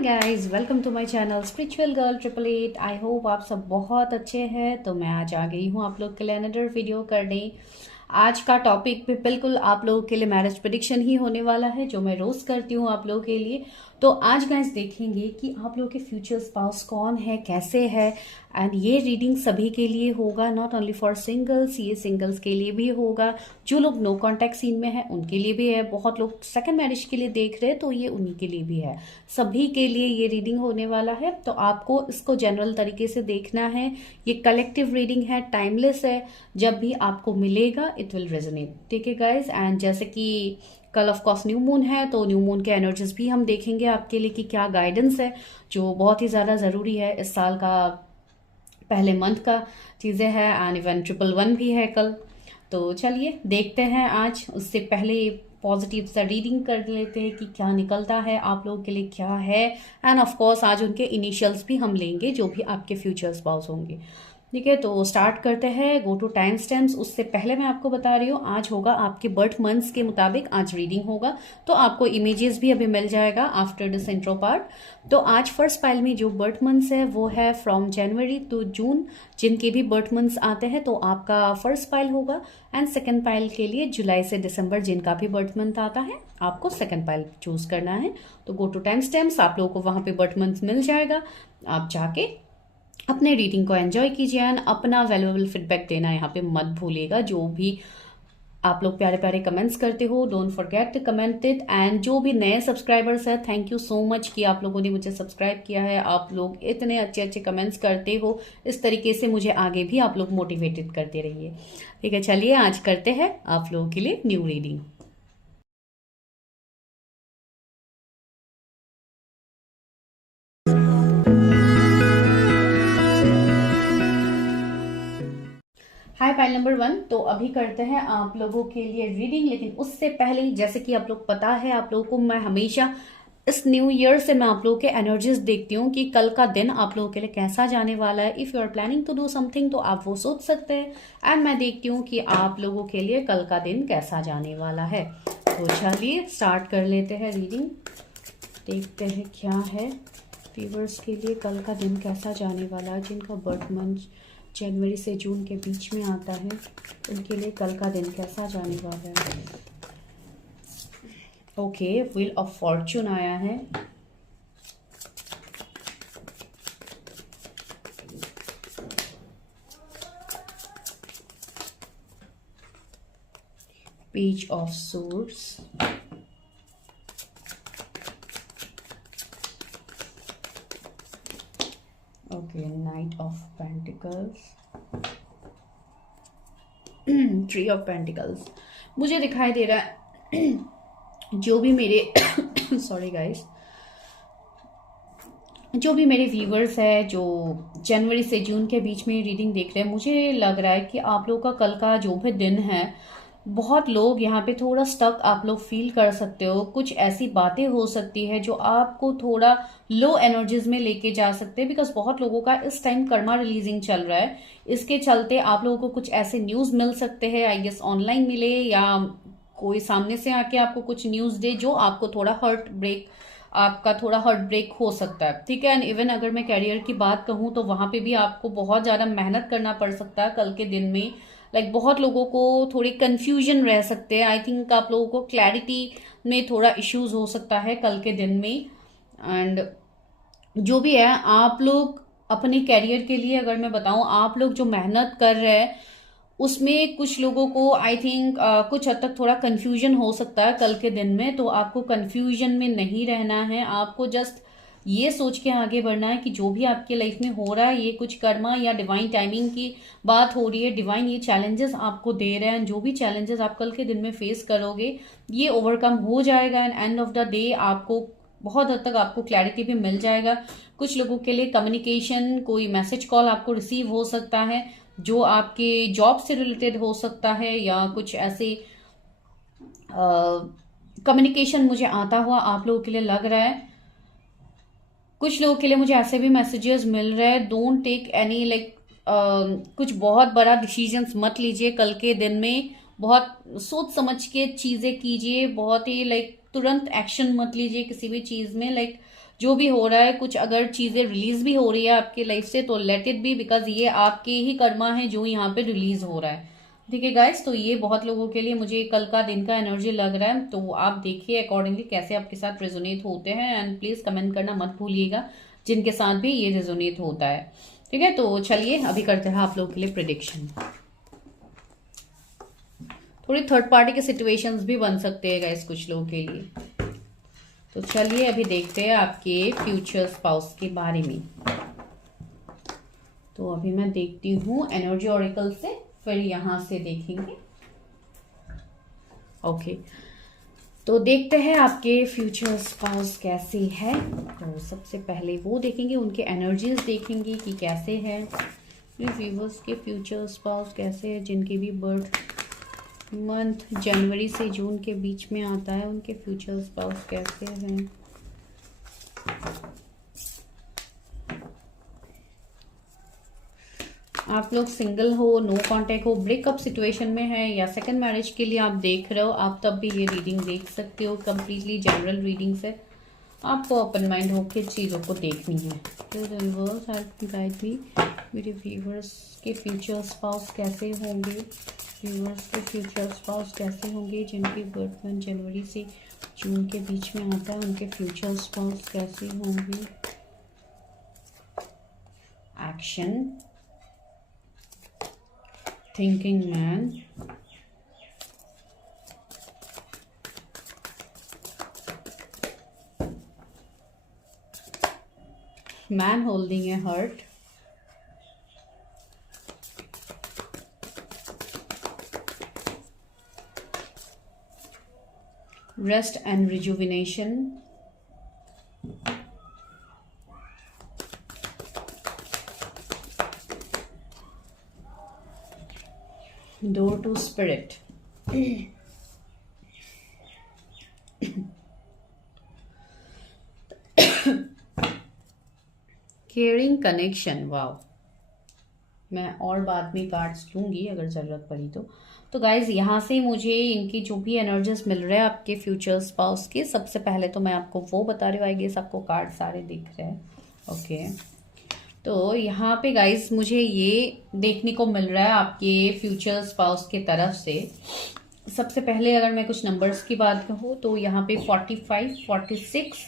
Hi guys, welcome to my channel spiritual girl 888। I hope आप सब बहुत अच्छे हैं। तो मैं आज आ गई हूँ आप लोग के लिए अनदर वीडियो करने। आज का टॉपिक भी बिल्कुल आप लोगों के लिए मैरिज प्रेडिक्शन ही होने वाला है, जो मैं रोज करती हूँ आप लोगों के लिए। तो आज गाइस देखेंगे कि आप लोगों के फ्यूचर स्पाउस कौन है, कैसे है। एंड ये रीडिंग सभी के लिए होगा, नॉट ओनली फॉर सिंगल्स, ये सिंगल्स के लिए भी होगा। जो लोग नो कॉन्टैक्ट सीन में है उनके लिए भी है, बहुत लोग सेकंड मैरिज के लिए देख रहे हैं तो ये उन्हीं के लिए भी है। सभी के लिए ये रीडिंग होने वाला है। तो आपको इसको जनरल तरीके से देखना है। ये कलेक्टिव रीडिंग है, टाइमलेस है। जब भी आपको मिलेगा इट विल रेजोनेट, ठीक है गाइज। एंड जैसे कि कल ऑफ कोर्स न्यू मून है, तो न्यू मून के एनर्जीज भी हम देखेंगे आपके लिए कि क्या गाइडेंस है, जो बहुत ही ज्यादा जरूरी है इस साल का पहले मंथ का चीजें हैं। एंड इवन 111 भी है कल। तो चलिए देखते हैं आज। उससे पहले पॉजिटिव सा रीडिंग कर लेते हैं कि क्या निकलता है आप लोगों के लिए, क्या है। एंड ऑफ कोर्स आज उनके इनिशियल्स भी हम लेंगे, जो भी आपके फ्यूचर स्पाउस होंगे। ठीक है, तो स्टार्ट करते हैं। Go to time stamps. उससे पहले मैं आपको बता रही हूँ, आज होगा आपके बर्थ मंथ्स के मुताबिक आज रीडिंग होगा। तो आपको इमेजेस भी अभी मिल जाएगा आफ्टर दिस इंट्रो पार्ट। तो आज फर्स्ट पाइल में जो बर्थ मंथ्स है वो है फ्रॉम जनवरी टू जून। जिनके भी बर्थ मंथ्स आते हैं तो आपका फर्स्ट पाइल होगा। एंड सेकंड पाइल के लिए जुलाई से दिसंबर जिनका भी बर्थ मंथ आता है, आपको सेकंड पाइल चूज करना है। तो गो टू टाइम स्टैम्प्स, आप लोगों को वहां पे बर्थ मंथ मिल जाएगा। आप जाके अपने रीडिंग को एंजॉय कीजिए एंड अपना वैल्यूएबल फीडबैक देना यहाँ पे मत भूलिएगा। जो भी आप लोग प्यारे प्यारे कमेंट्स करते हो, don't forget to comment it. And जो भी नए सब्सक्राइबर्स हैं, थैंक यू सो मच कि आप लोगों ने मुझे सब्सक्राइब किया है। आप लोग इतने अच्छे अच्छे कमेंट्स करते हो, इस तरीके से मुझे आगे भी आप लोग मोटिवेटेड करते रहिए। ठीक है, चलिए आज करते हैं आप लोगों के लिए न्यू रीडिंग। हाय पाइल नंबर 1। तो अभी करते हैं आप लोगों के लिए रीडिंग, लेकिन उससे पहले जैसे कि आप लोग पता है, आप लोगों को मैं हमेशा इस न्यू ईयर से मैं आप लोगों के एनर्जीज देखती हूँ कि कल का दिन आप लोगों के लिए कैसा जाने वाला है। If you are planning to do something तो आप वो सोच सकते हैं। एंड मैं देखती हूँ कि आप लोगों के लिए कल का दिन कैसा जाने वाला है। तो चलिए स्टार्ट कर लेते हैं रीडिंग। देखते हैं क्या है व्यूअर्स के लिए कल का दिन कैसा जाने वाला है। जिनका बर्थ मंथ जनवरी से जून के बीच में आता है, उनके लिए कल का दिन कैसा जाने वाला है। ओके, व्हील ऑफ फॉर्चून आया है। Page of swords, okay, knight of pentacles, tree of pentacles. मुझे दिखाई दे रहा है जो भी मेरे सॉरी गाइस, जो भी मेरे व्यूवर्स है जो जनवरी से जून के बीच में रीडिंग देख रहे हैं, मुझे लग रहा है कि आप लोगों का कल का जो भी दिन है, बहुत लोग यहाँ पे थोड़ा स्टक आप लोग फील कर सकते हो। कुछ ऐसी बातें हो सकती है जो आपको थोड़ा लो एनर्जीज में लेके जा सकते हैं, बिकॉज बहुत लोगों का इस टाइम कर्मा रिलीजिंग चल रहा है। इसके चलते आप लोगों को कुछ ऐसे न्यूज मिल सकते हैं, आई गेस ऑनलाइन मिले या कोई सामने से आके आपको कुछ न्यूज दे जो आपको थोड़ा आपका थोड़ा हार्ट ब्रेक हो सकता है। ठीक है, एंड इवन अगर मैं कैरियर की बात कहूँ तो वहां पे भी आपको बहुत ज्यादा मेहनत करना पड़ सकता है कल के दिन में। बहुत लोगों को थोड़ी कंफ्यूजन रह सकते हैं। आई थिंक आप लोगों को क्लैरिटी में थोड़ा इश्यूज हो सकता है कल के दिन में। एंड जो भी है, आप लोग अपने कैरियर के लिए अगर मैं बताऊं, आप लोग जो मेहनत कर रहे हैं उसमें कुछ लोगों को आई थिंक कुछ हद तक थोड़ा कंफ्यूजन हो सकता है कल के दिन में। तो आपको कंफ्यूजन में नहीं रहना है, आपको जस्ट ये सोच के आगे बढ़ना है कि जो भी आपके लाइफ में हो रहा है ये कुछ कर्मा या डिवाइन टाइमिंग की बात हो रही है। डिवाइन ये चैलेंजेस आपको दे रहे हैं, जो भी चैलेंजेस आप कल के दिन में फेस करोगे ये ओवरकम हो जाएगा। And end of the day आपको बहुत हद तक आपको क्लैरिटी भी मिल जाएगा। कुछ लोगों के लिए कम्युनिकेशन, कोई मैसेज कॉल आपको रिसीव हो सकता है जो आपके जॉब से रिलेटेड हो सकता है, या कुछ ऐसे कम्युनिकेशन मुझे आता हुआ आप लोगों के लिए लग रहा है। कुछ लोगों के लिए मुझे ऐसे भी मैसेजेस मिल रहे हैं, डोंट टेक एनी कुछ बहुत बड़ा डिसीजंस मत लीजिए कल के दिन में। बहुत सोच समझ के चीजें कीजिए, बहुत ही तुरंत एक्शन मत लीजिए किसी भी चीज में। जो भी हो रहा है, कुछ अगर चीजें रिलीज भी हो रही है आपकी लाइफ से तो लेट इट बी, बिकॉज ये आपके ही कर्मा है जो यहाँ पे रिलीज हो रहा है। ठीक है गाइस, तो ये बहुत लोगों के लिए मुझे कल का दिन का एनर्जी लग रहा है, तो आप देखिए अकॉर्डिंगली कैसे आपके साथ रेजोनेट होते हैं, एंड प्लीज कमेंट करना मत भूलिएगा जिनके साथ भी ये रेजोनेट होता है। ठीक है, तो चलिए अभी करते हैं आप लोगों के लिए प्रिडिक्शन। थोड़ी थर्ड पार्टी के सिचुएशंस भी बन सकते हैं गाइस कुछ लोगों के लिए। तो चलिए अभी देखते हैं आपके फ्यूचर स्पाउस के बारे में। तो अभी मैं देखती हूँ एनर्जी ऑरिकल से, फिर यहां से देखेंगे। ओके, तो देखते हैं आपके फ्यूचर स्पाउस कैसे है। तो सबसे पहले वो देखेंगे, उनके एनर्जीज देखेंगे कि कैसे है। व्यूअर्स के फ्यूचर स्पाउस कैसे है, जिनके भी बर्थ मंथ जनवरी से जून के बीच में आता है, उनके फ्यूचर स्पाउस कैसे हैं। आप लोग सिंगल हो, नो कांटेक्ट हो, ब्रेकअप सिचुएशन में है, या सेकंड मैरिज के लिए आप देख रहे हो, आप तब भी ये रीडिंग देख सकते हो। कंप्लीटली जनरल रीडिंग से आपको ओपन माइंड होकर चीज़ों को देखनी है। तो यूनिवर्स हेल्प गाइड मी, मेरे व्यूअर्स के फ्यूचर स्पाउस कैसे होंगे, व्यूअर्स के फ्यूचर स्पाउस कैसे होंगे, जिनकी बर्थ मंथ जनवरी से जून के बीच में आता है, उनके फ्यूचर स्पाउस कैसे होंगे। Action, thinking man, man holding a heart, rest and rejuvenation, door to spirit, caring connection। Wow, मैं और बाद में कार्ड्स लूंगी अगर ज़रूरत पड़ी तो गाइज यहाँ से मुझे इनकी जो भी एनर्जीज मिल रहे हैं आपके फ्यूचर स्पाउस के, सबसे पहले तो मैं आपको वो बता रही हूँ, आई गेस आपको कार्ड सारे दिख रहे हैं। ओके, तो यहाँ पे गाइज मुझे ये देखने को मिल रहा है आपके फ्यूचर स्पाउस के तरफ से। सबसे पहले अगर मैं कुछ नंबर्स की बात कहूँ तो यहाँ पे 45, 46,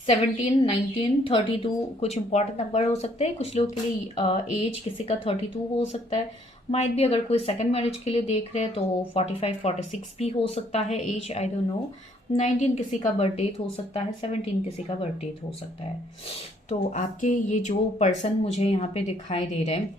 17, 19, 32 कुछ इंपॉर्टेंट नंबर हो सकते हैं। कुछ लोग के लिए एज किसी का 32 हो सकता है, माइट भी अगर कोई सेकंड मैरिज के लिए देख रहे हैं तो 45, 46 भी हो सकता है एज, आई डोंट नो। 19 किसी का बर्थ डेट हो सकता है, 17 किसी का बर्थ डेट हो सकता है। तो आपके ये जो पर्सन मुझे यहाँ पे दिखाई दे रहे हैं,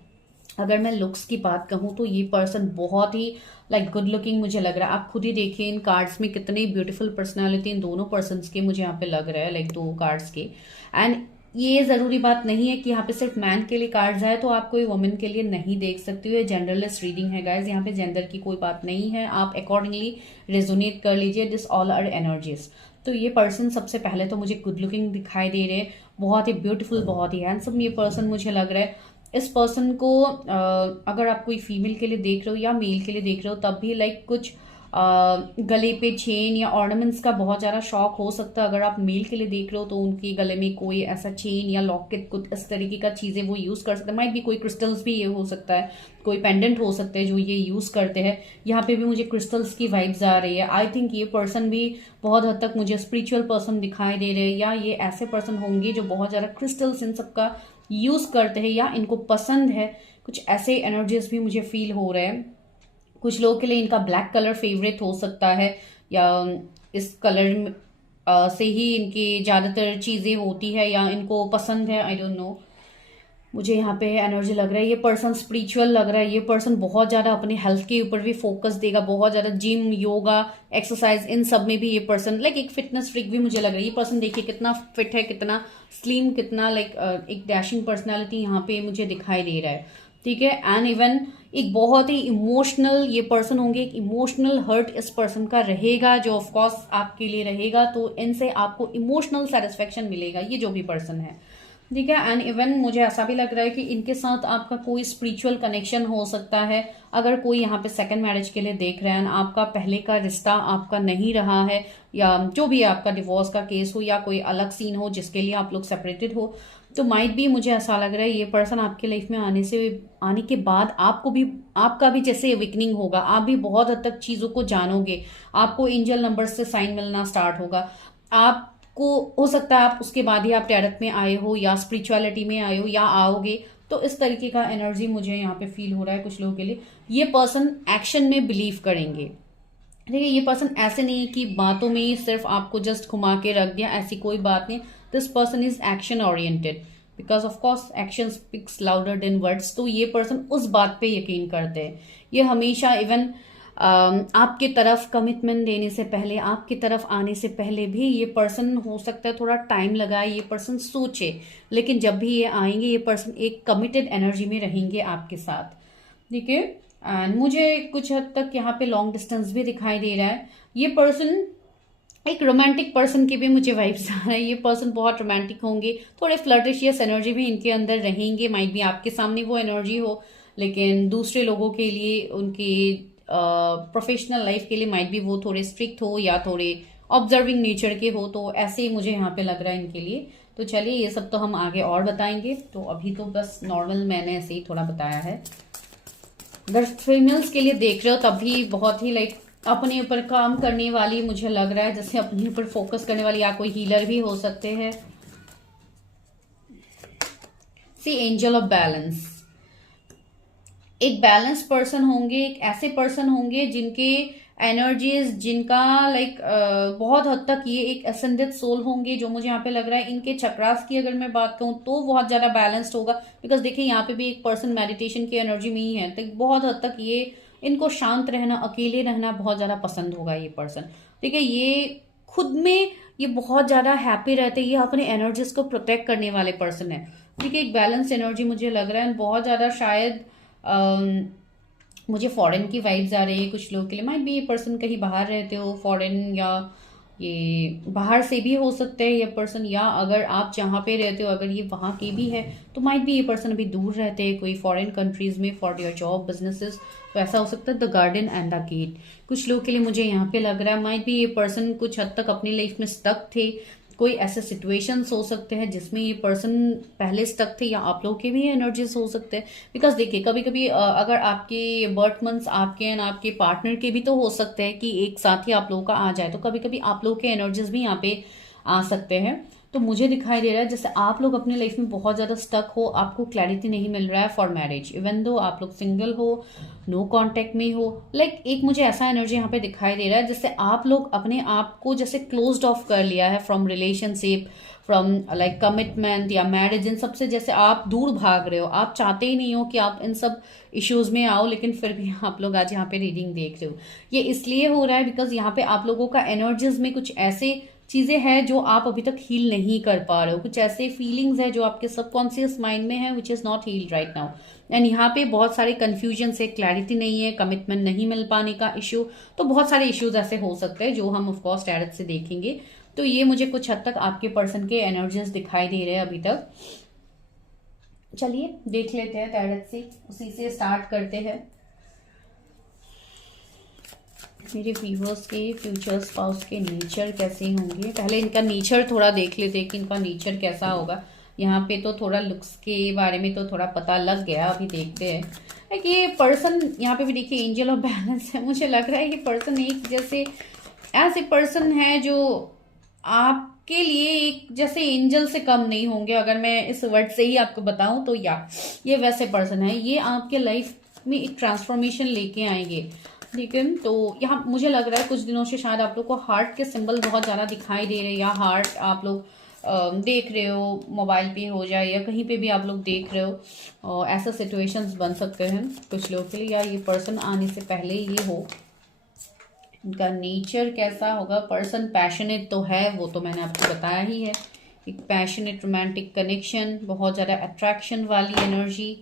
अगर मैं लुक्स की बात कहूँ तो ये पर्सन बहुत ही लाइक गुड लुकिंग मुझे लग रहा है। आप खुद ही देखिए इन कार्ड्स में कितनी ब्यूटीफुल पर्सनालिटी इन दोनों पर्सन्स के मुझे यहाँ पे लग रहा है, लाइक दो कार्ड्स के। एंड ये जरूरी बात नहीं है कि यहाँ पे सिर्फ मैन के लिए कार्ड्स आए तो आप कोई वुमेन के लिए नहीं देख सकते हो। ये जनरलिस्ट रीडिंग है गाइज, यहाँ पे जेंडर की कोई बात नहीं है, आप अकॉर्डिंगली रेजोनेट कर लीजिए। This all are energies. तो ये पर्सन सबसे पहले तो मुझे गुड लुकिंग दिखाई दे रहे हैं, बहुत ही ब्यूटीफुल, बहुत ही हैंडसम ये पर्सन मुझे लग रहा है। इस पर्सन को अगर आप कोई फीमेल के लिए देख रहे हो या मेल के लिए देख रहे हो तब भी लाइक कुछ गले पे चेन या ऑर्नामेंट्स का बहुत ज़्यादा शौक हो सकता है। अगर आप मेल के लिए देख रहे हो तो उनके गले में कोई ऐसा चेन या लॉकेट कुछ इस तरीके का चीज़ें वो यूज़ कर सकते हैं। माइट भी कोई क्रिस्टल्स भी ये हो सकता है, कोई पेंडेंट हो सकते हैं जो ये यूज़ करते हैं। यहाँ पे भी मुझे क्रिस्टल्स की वाइब्स आ रही है। आई थिंक ये पर्सन भी बहुत हद तक मुझे स्पिरिचुअल पर्सन दिखाई दे रहे हैं, या ये ऐसे पर्सन होंगे जो बहुत ज़्यादा क्रिस्टल्स इन सबका यूज़ करते हैं या इनको पसंद है। कुछ ऐसे एनर्जीज भी मुझे फील हो रहे हैं। कुछ लोगों के लिए इनका ब्लैक कलर फेवरेट हो सकता है, या इस कलर से ही इनकी ज़्यादातर चीज़ें होती है या इनको पसंद है, आई डोंट नो। मुझे यहाँ पे एनर्जी लग रहा है ये पर्सन स्पिरिचुअल लग रहा है। ये पर्सन बहुत ज़्यादा अपने हेल्थ के ऊपर भी फोकस देगा, बहुत ज़्यादा जिम, योगा, एक्सरसाइज, इन सब में भी ये पर्सन लाइक एक फिटनेस फ्रीक भी मुझे लग रहा है। ये पर्सन देखिए कितना फिट है, कितना स्लिम, कितना लाइक एक डैशिंग पर्सनैलिटी यहाँ पे मुझे दिखाई दे रहा है। ठीक है, एंड इवन एक बहुत ही इमोशनल ये पर्सन होंगे। एक इमोशनल हर्ट इस पर्सन का रहेगा जो ऑफकोर्स आपके लिए रहेगा, तो इनसे आपको इमोशनल सेटिस्फेक्शन मिलेगा, ये जो भी पर्सन है। ठीक है। एंड इवन मुझे ऐसा भी लग रहा है कि इनके साथ आपका कोई स्पिरिचुअल कनेक्शन हो सकता है। अगर कोई यहाँ पे सेकंड मैरिज के लिए देख रहे हैं, आपका पहले का रिश्ता आपका नहीं रहा है, या जो भी आपका डिवोर्स का केस हो या कोई अलग सीन हो जिसके लिए आप लोग सेपरेटेड हो, तो माइट भी मुझे ऐसा लग रहा है ये पर्सन आपके लाइफ में आने के बाद आपका भी जैसे अवेकनिंग होगा, आप भी बहुत हद तक चीजों को जानोगे, आपको एंजल नंबर से साइन मिलना स्टार्ट होगा। आपको हो सकता है आप उसके बाद ही आप टैरट में आए हो या स्पिरिचुअलिटी में आए हो या आओगे। तो इस तरीके का एनर्जी मुझे यहाँ पे फील हो रहा है कुछ लोगों के लिए। ये पर्सन एक्शन में बिलीव करेंगे। ठीक है, ये पर्सन ऐसे नहीं है कि बातों में ही सिर्फ आपको जस्ट घुमा के रख दिया, ऐसी कोई बात नहीं। This person is action oriented, because of course action speaks louder than words. तो ये पर्सन उस बात पे यकीन करते हैं। ये हमेशा इवन आपके तरफ कमिटमेंट देने से पहले, आपकी तरफ आने से पहले भी ये पर्सन हो सकता है थोड़ा टाइम लगाए, ये पर्सन सोचे, लेकिन जब भी ये आएंगे ये पर्सन एक कमिटेड एनर्जी में रहेंगे आपके साथ। ठीक है। एंड मुझे कुछ हद तक यहाँ पे लॉन्ग डिस्टेंस भी दिखाई दे रहा है। ये पर्सन एक रोमांटिक पर्सन की भी मुझे वाइब्स आ रहा है। ये पर्सन बहुत रोमांटिक होंगे, थोड़े फ्लर्टिशियस एनर्जी भी इनके अंदर रहेंगे। माइट भी आपके सामने वो एनर्जी हो, लेकिन दूसरे लोगों के लिए, उनकी प्रोफेशनल लाइफ के लिए माइट भी वो थोड़े स्ट्रिक्ट हो या थोड़े ऑब्जर्विंग नेचर के हो। तो ऐसे ही मुझे यहाँ पे लग रहा है इनके लिए। तो चलिए, ये सब तो हम आगे और बताएंगे। तो अभी तो बस नॉर्मल मैंने ऐसे ही थोड़ा बताया है। अगर फीमेल्स के लिए देख रहे हो तब भी बहुत ही लाइक अपने ऊपर काम करने वाली मुझे लग रहा है, जैसे अपने ऊपर फोकस करने वाली, या कोई हीलर भी हो सकते हैं। सी एंजल ऑफ बैलेंस, एक बैलेंस पर्सन होंगे, एक ऐसे पर्सन होंगे जिनके एनर्जीज, जिनका लाइक बहुत हद तक ये एक असेंडेड सोल होंगे, जो मुझे यहाँ पे लग रहा है। इनके चक्रास की अगर मैं बात कहूँ तो बहुत ज्यादा बैलेंस्ड होगा, बिकॉज देखिए यहाँ पे भी एक पर्सन मेडिटेशन की एनर्जी में ही है। तो बहुत हद तक ये, इनको शांत रहना, अकेले रहना बहुत ज्यादा पसंद होगा ये पर्सन। ठीक है, ये खुद में ये बहुत ज्यादा हैप्पी रहते हैं, ये अपने एनर्जीज को प्रोटेक्ट करने वाले पर्सन है। ठीक है, एक बैलेंस एनर्जी मुझे लग रहा है। बहुत ज्यादा शायद मुझे फॉरेन की वाइब्स आ रही है कुछ लोगों के लिए। माइट भी ये पर्सन कहीं बाहर रहते हो, फॉरेन, या ये बाहर से भी हो सकते हैं ये पर्सन, या अगर आप जहाँ पे रहते हो अगर ये वहाँ के भी है तो माइट भी ये पर्सन अभी दूर रहते हैं कोई फॉरेन कंट्रीज में फॉर योर जॉब बिजनेसेस। तो ऐसा हो सकता है। The garden and the gate कुछ लोगों के लिए मुझे यहाँ पे लग रहा है। माइट भी ये पर्सन कुछ हद तक अपनी लाइफ में स्टक थे। कोई ऐसे सिचुएशंस हो सकते हैं जिसमें ये पर्सन पहले स्टक थे, या आप लोगों के भी एनर्जीज हो सकते हैं। बिकॉज देखिए, कभी कभी अगर आपके बर्थ मंथ्स आपके एंड आपके पार्टनर के भी तो हो सकते हैं कि एक साथ ही आप लोगों का आ जाए, तो कभी कभी आप लोगों के एनर्जीज भी यहाँ पे आ सकते हैं। तो मुझे दिखाई दे रहा है जैसे आप लोग अपने लाइफ में बहुत ज्यादा स्टक हो, आपको क्लैरिटी नहीं मिल रहा है फॉर मैरिज, इवन दो आप लोग सिंगल हो, नो कांटेक्ट में हो। लाइक एक मुझे ऐसा एनर्जी यहाँ पे दिखाई दे रहा है जैसे आप लोग अपने आप को जैसे क्लोज्ड ऑफ कर लिया है from relationship, from like commitment या मैरिज, इन सबसे जैसे आप दूर भाग रहे हो। आप चाहते ही नहीं हो कि आप इन सब इश्यूज में आओ, लेकिन फिर भी आप लोग आज यहाँ पे रीडिंग देख रहे हो। ये इसलिए हो रहा है बिकॉज यहाँ पे आप लोगों का एनर्जीज में कुछ ऐसे चीजें हैं जो आप अभी तक हील नहीं कर पा रहे हो, कुछ ऐसे फीलिंग्स है जो आपके सबकॉन्शियस माइंड में है which is not healed right now. And यहाँ पे बहुत सारे कंफ्यूजन से, क्लैरिटी नहीं है, कमिटमेंट नहीं मिल पाने का इश्यू, तो बहुत सारे इश्यूज ऐसे हो सकते हैं जो हम ऑफकोर्स टैरट से देखेंगे। तो ये मुझे कुछ हद तक आपके पर्सन के एनर्जीज दिखाई दे रहे हैं अभी तक। चलिए देख लेते हैं टैरट से, उसी से स्टार्ट करते हैं। मेरे व्यूवर्स के फ्यूचर स्पाउस के नेचर कैसे होंगे, पहले इनका नेचर थोड़ा देख लेते हैं कि इनका नेचर कैसा होगा। यहाँ पे तो थोड़ा लुक्स के बारे में तो थोड़ा पता लग गया, अभी देखते हैं कि ये पर्सन, यहाँ पे भी देखिए एंजल ऑफ बैलेंस है। मुझे लग रहा है ये पर्सन एक जैसे ऐसे पर्सन है जो आपके लिए एक जैसे एंजल से कम नहीं होंगे। अगर मैं इस वर्ड से ही आपको बताऊं तो या ये वैसे पर्सन है, ये आपके लाइफ में एक ट्रांसफॉर्मेशन लेके आएंगे। ठीक है, तो यहाँ मुझे लग रहा है कुछ दिनों से शायद आप लोग को हार्ट के सिंबल बहुत ज़्यादा दिखाई दे रहे हैं, या हार्ट आप लोग देख रहे हो, मोबाइल पे हो जाए या कहीं पे भी आप लोग देख रहे हो। ऐसा सिचुएशंस बन सकते हैं कुछ लोगों के लिए, या ये पर्सन आने से पहले ये हो। इनका नेचर कैसा होगा? पर्सन पैशनेट तो है, वो तो मैंने आपको बताया ही है। एक पैशनेट रोमांटिक कनेक्शन, बहुत ज़्यादा अट्रैक्शन वाली एनर्जी।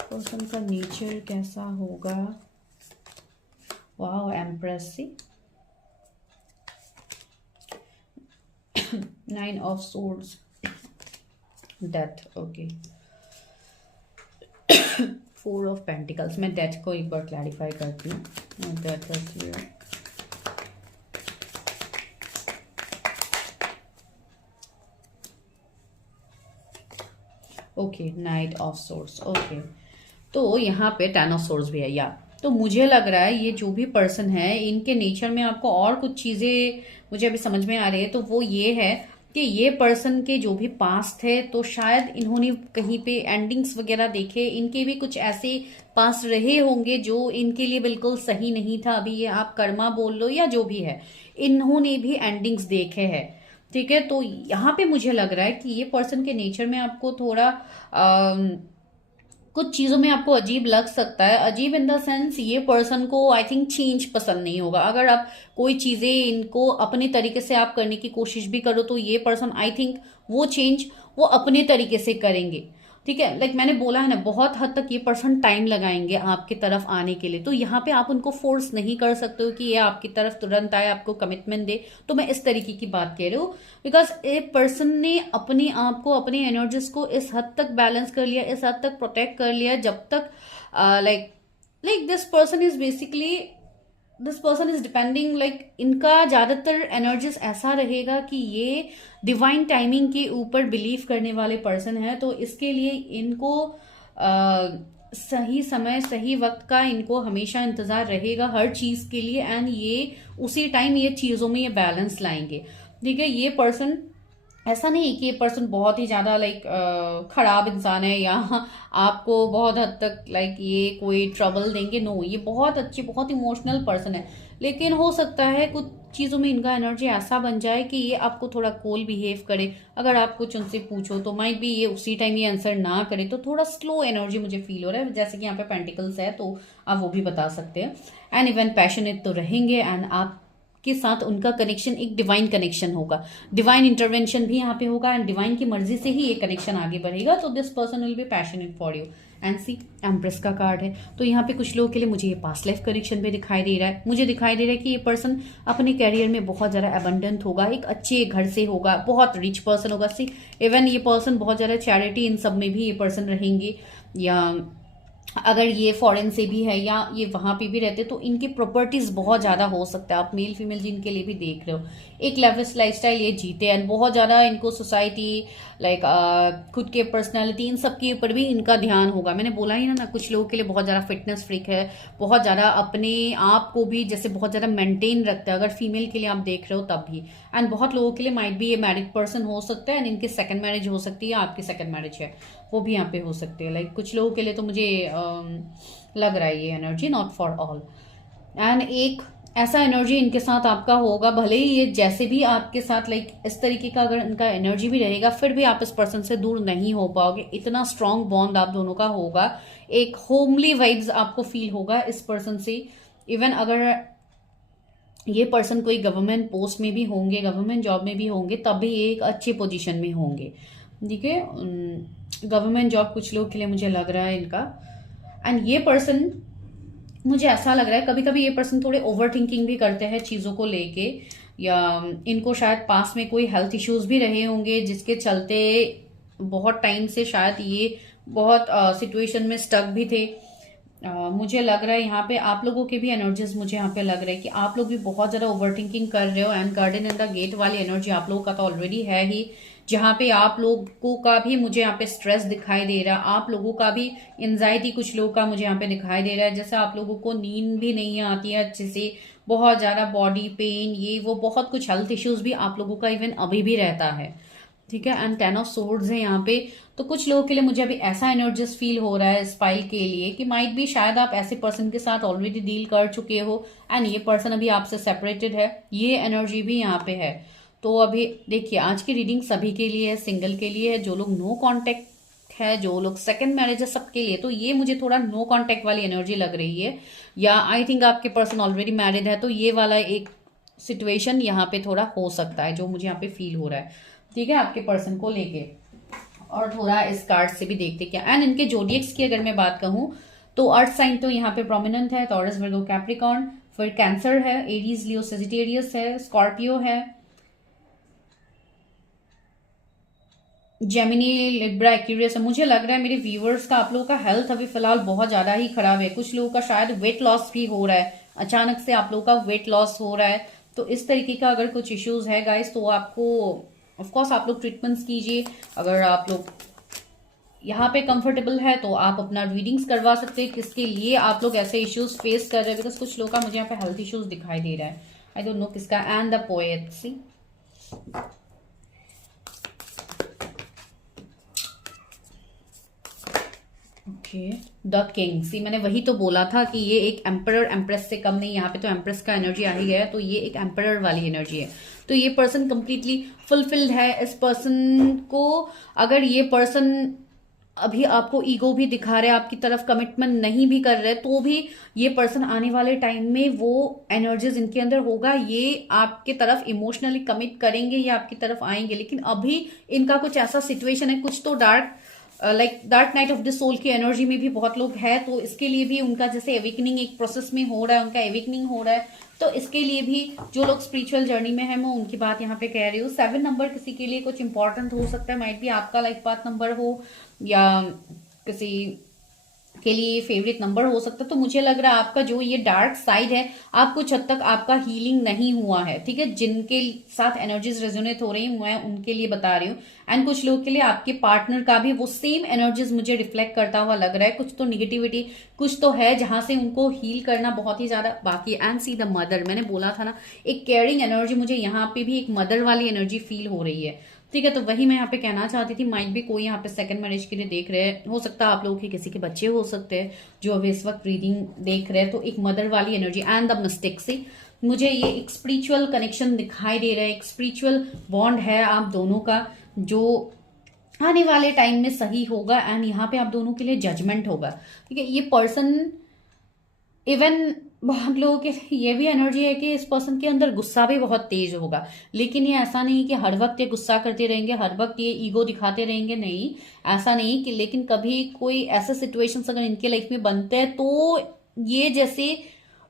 पर्सन का नेचर कैसा होगा? वाह, empress see, 9 of swords, death, okay. 4 of pentacles. मैं डेथ को एक बार क्लैरिफाई करती हूँ। डेथ है, okay, knight of swords, okay. तो यहाँ पे 10 ऑफ सोर्स भी है या, तो मुझे लग रहा है ये जो भी पर्सन है इनके नेचर में आपको और कुछ चीजें मुझे अभी समझ में आ रही है। तो वो ये है कि ये पर्सन के जो भी पास्ट है तो शायद इन्होंने कहीं पे एंडिंग्स वगैरह देखे, इनके भी कुछ ऐसे पास्ट रहे होंगे जो इनके लिए बिल्कुल सही नहीं था। अभी ये आप कर्मा बोल लो या जो भी है, इन्होंने भी एंडिंग्स देखे हैं, ठीक है। तो यहाँ पे मुझे लग रहा है कि ये पर्सन के नेचर में आपको थोड़ा कुछ चीजों में आपको अजीब लग सकता है। अजीब इन द सेंस, ये पर्सन को आई थिंक चेंज पसंद नहीं होगा। अगर आप कोई चीजें इनको अपने तरीके से आप करने की कोशिश भी करो तो ये पर्सन आई थिंक वो चेंज वो अपने तरीके से करेंगे, ठीक है। लाइक मैंने बोला है ना, बहुत हद तक ये पर्सन टाइम लगाएंगे आपकी तरफ आने के लिए। तो यहाँ पे आप उनको फोर्स नहीं कर सकते हो कि ये आपकी तरफ तुरंत आए, आपको कमिटमेंट दे। तो मैं इस तरीके की बात कह रही हूँ, बिकॉज ए पर्सन ने अपने आप को, अपनी एनर्जीज को इस हद तक बैलेंस कर लिया, इस हद तक प्रोटेक्ट कर लिया, जब तक like this person is depending, like इनका ज्यादातर एनर्जीज ऐसा रहेगा कि ये डिवाइन टाइमिंग के ऊपर बिलीव करने वाले पर्सन है। तो इसके लिए इनको सही समय सही वक्त का इनको हमेशा इंतजार रहेगा हर चीज के लिए, एंड ये उसी टाइम ये चीजों में ये बैलेंस लाएंगे, ठीक है। ये पर्सन ऐसा नहीं है कि ये पर्सन बहुत ही ज्यादा खराब इंसान है या आपको बहुत हद तक ये कोई ट्रबल देंगे। नो, ये बहुत अच्छे, बहुत इमोशनल पर्सन है। लेकिन हो सकता है कुछ चीजों में इनका एनर्जी ऐसा बन जाए कि ये आपको थोड़ा कोल बिहेव करे। अगर आप कुछ उनसे पूछो तो माइट भी ये उसी टाइम ये आंसर ना करे, तो थोड़ा स्लो एनर्जी मुझे फील हो रहा है। जैसे कि यहाँ पे पेंटिकल्स है तो आप वो भी बता सकते हैं। एंड इवन पैशनेट तो रहेंगे, एंड आप के साथ उनका कनेक्शन एक डिवाइन कनेक्शन होगा, डिवाइन इंटरवेंशन भी यहाँ पे होगा, एंड डिवाइन की मर्जी से ही ये कनेक्शन आगे बढ़ेगा। तो this person will be passionate for you. And see, empress का कार्ड है, तो यहाँ पे कुछ लोगों के लिए मुझे ये पास्ट लाइफ कनेक्शन भी दिखाई दे रहा है। मुझे दिखाई दे रहा है कि ये पर्सन अपने कैरियर में बहुत ज्यादा अबंडेंट होगा, एक अच्छे घर से होगा, बहुत रिच पर्सन होगा। सी, इवन ये पर्सन बहुत ज्यादा चैरिटी इन सब में भी ये पर्सन रहेंगे, या अगर ये फॉरेन से भी है या ये वहां पे भी रहते तो इनकी प्रॉपर्टीज बहुत ज्यादा हो सकता है। आप मेल फीमेल जिनके लिए भी देख रहे हो, एक लेविश लाइफस्टाइल ये जीते, एंड बहुत ज्यादा इनको सोसाइटी खुद के पर्सनालिटी इन सब के ऊपर भी इनका ध्यान होगा। मैंने बोला ही ना, कुछ लोगों के लिए बहुत ज्यादा फिटनेस फ्रीक है, बहुत ज्यादा अपने आप को भी जैसे बहुत ज्यादा मेंटेन रखता है, अगर फीमेल के लिए आप देख रहे हो तब भी। एंड बहुत लोगों के लिए माइट भी ये मैरिड पर्सन हो सकता है, एंड इनकी सेकंड मैरिज हो सकती है, या आपकी सेकंड मैरिज है वो भी यहाँ पे हो सकती है। कुछ लोगों के लिए तो मुझे लग रहा है ये energy not for all. And एक ऐसा एनर्जी इनके साथ आपका होगा, भले ही ये जैसे भी आपके साथ इस तरीके का अगर इनका एनर्जी भी रहेगा, फिर भी आप इस पर्सन से दूर नहीं हो पाओगे। इतना स्ट्रांग बॉन्ड आप दोनों का होगा, एक होमली वाइब्स आपको फील होगा इस पर्सन से। इवन अगर ये पर्सन कोई गवर्नमेंट पोस्ट में भी होंगे, गवर्नमेंट जॉब में भी होंगे, तब भी ये एक अच्छी पोजीशन में होंगे, ठीक है। गवर्नमेंट जॉब कुछ लोग के लिए मुझे लग रहा है इनका। एंड ये पर्सन, मुझे ऐसा लग रहा है कभी कभी ये पर्सन थोड़े ओवर थिंकिंग भी करते हैं चीजों को लेके, या इनको शायद पास में कोई हेल्थ इश्यूज भी रहे होंगे जिसके चलते बहुत टाइम से शायद ये बहुत सिचुएशन में स्टक भी थे। मुझे लग रहा है यहाँ पे आप लोगों के भी एनर्जीज, मुझे यहाँ पे लग रहा है कि आप लोग भी बहुत ज्यादा ओवर थिंकिंग कर रहे हो। And garden in the gate वाली एनर्जी आप लोगों का तो ऑलरेडी है ही, जहाँ पे आप लोगों का भी मुझे यहाँ पे स्ट्रेस दिखाई दे रहा है, आप लोगों का भी एंजाइटी कुछ लोगों का मुझे यहाँ पे दिखाई दे रहा है। जैसे आप लोगों को नींद भी नहीं आती है अच्छे से, बहुत ज्यादा बॉडी पेन, ये वो बहुत कुछ हेल्थ इश्यूज भी आप लोगों का इवन अभी भी रहता है, ठीक है। एंड 10 ऑफ सोर्ड्स है यहाँ पे, तो कुछ लोगों के लिए मुझे अभी ऐसा एनर्जीज फील हो रहा है स्पाइल के लिए कि माइट भी शायद आप ऐसे पर्सन के साथ ऑलरेडी डील कर चुके हो, एंड ये पर्सन अभी आपसे सेपरेटेड है, ये एनर्जी भी यहाँ पे है। तो अभी देखिए, आज की रीडिंग सभी के लिए है, सिंगल के लिए है, जो लोग नो कांटेक्ट है, जो लोग सेकंड मैरिज है, सबके लिए। तो ये मुझे थोड़ा नो कांटेक्ट वाली एनर्जी लग रही है, या आई थिंक आपके पर्सन ऑलरेडी मैरिड है, तो ये वाला एक सिचुएशन यहाँ पे थोड़ा हो सकता है जो मुझे यहाँ पे फील हो रहा है, ठीक है, आपके पर्सन को लेके। और थोड़ा इस कार्ड से भी देखते क्या। एंड इनके जोडियक्स की अगर मैं बात कहूँ तो अर्थ साइन तो यहाँ पे प्रोमिनेंट है, टॉरस, वर्गो, कैप्रिकॉर्न, फिर कैंसर है, एरीज, लियो, सेजिटेरियस है, स्कॉर्पियो है, जेमिनी, लिब्रा, एक्यूरियस है। मुझे लग रहा है मेरे व्यूअर्स का, आप लोगों का हेल्थ अभी फिलहाल बहुत ज्यादा ही खराब है। कुछ लोगों का शायद वेट लॉस भी हो रहा है, अचानक से आप लोगों का वेट लॉस हो रहा है। तो इस तरीके का अगर कुछ इश्यूज है गाइस, तो आपको ऑफकोर्स आप लोग ट्रीटमेंट्स कीजिए। अगर आप लोग यहाँ पे कंफर्टेबल है तो आप अपना रीडिंग्स करवा सकते हैं, किसके लिए आप लोग ऐसे इश्यूज फेस कर रहे हैं। बिकॉज कुछ लोगों का मुझे यहाँ पे हेल्थ इश्यूज दिखाई दे रहा है। आई डोंट नो किसका। And the poet, see okay, the king. See मैंने वही तो बोला था कि ये एक एम्परर एम्प्रेस से कम नहीं। यहाँ पे तो एम्प्रेस का एनर्जी आ ही गया है, तो ये एक एम्परर वाली एनर्जी है। तो ये पर्सन कंप्लीटली फुलफिल्ड है। इस पर्सन को, अगर ये पर्सन अभी आपको ईगो भी दिखा रहे, आपकी तरफ कमिटमेंट नहीं भी कर रहे, तो भी ये पर्सन आने वाले टाइम में वो एनर्जीज इनके अंदर होगा, ये आपके तरफ इमोशनली कमिट करेंगे, ये आपकी तरफ आएंगे। लेकिन अभी इनका कुछ ऐसा सिचुएशन है, कुछ तो dark like dark night of the soul की एनर्जी में भी बहुत लोग हैं। तो इसके लिए भी उनका जैसे एविकनिंग एक प्रोसेस में हो रहा है, उनका एविकनिंग हो रहा है। तो इसके लिए भी जो लोग स्पिरिचुअल जर्नी में है, मैं उनकी बात यहाँ पे कह रही हूँ। 7 नंबर किसी के लिए कुछ इंपॉर्टेंट हो सकता है, माइट भी आपका लाइफ पाथ नंबर हो या किसी के लिए फेवरेट नंबर हो सकता है। तो मुझे लग रहा है आपका जो ये डार्क साइड है, आप कुछ हद तक आपका हीलिंग नहीं हुआ है, ठीक है। जिनके साथ एनर्जीज रेजोनेट हो रही मैं उनके लिए बता रही हूँ। एंड कुछ लोग के लिए आपके पार्टनर का भी वो सेम एनर्जीज मुझे रिफ्लेक्ट करता हुआ लग रहा है। कुछ तो निगेटिविटी, कुछ तो है जहां से उनको हील करना बहुत ही ज्यादा बाकी है। एंड सी द मदर, मैंने बोला था ना, एक केयरिंग एनर्जी, मुझे यहाँ पे भी एक मदर वाली एनर्जी फील हो रही है, ठीक है। तो वही मैं यहाँ पे कहना चाहती थी। माइट भी कोई यहाँ पे सेकंड मैरिज के लिए देख रहे हैं, हो सकता है आप लोगों के किसी के बच्चे हो सकते हैं जो अभी इस वक्त रीडिंग देख रहे हैं। तो एक मदर वाली एनर्जी एंड द मिस्टेक से मुझे ये एक स्पिरिचुअल कनेक्शन दिखाई दे रहा है, एक स्पिरिचुअल बॉन्ड है आप दोनों का, जो आने वाले टाइम में सही होगा। एंड यहाँ पे आप दोनों के लिए जजमेंट होगा, ठीक है। ये पर्सन, इवन बहुत लोगों के ये भी एनर्जी है कि इस पर्सन के अंदर गुस्सा भी बहुत तेज होगा। लेकिन ये ऐसा नहीं कि हर वक्त ये गुस्सा करते रहेंगे, हर वक्त ये ईगो दिखाते रहेंगे, नहीं, ऐसा नहीं कि। लेकिन कभी कोई ऐसे सिचुएशंस अगर इनके लाइफ में बनते हैं तो ये जैसे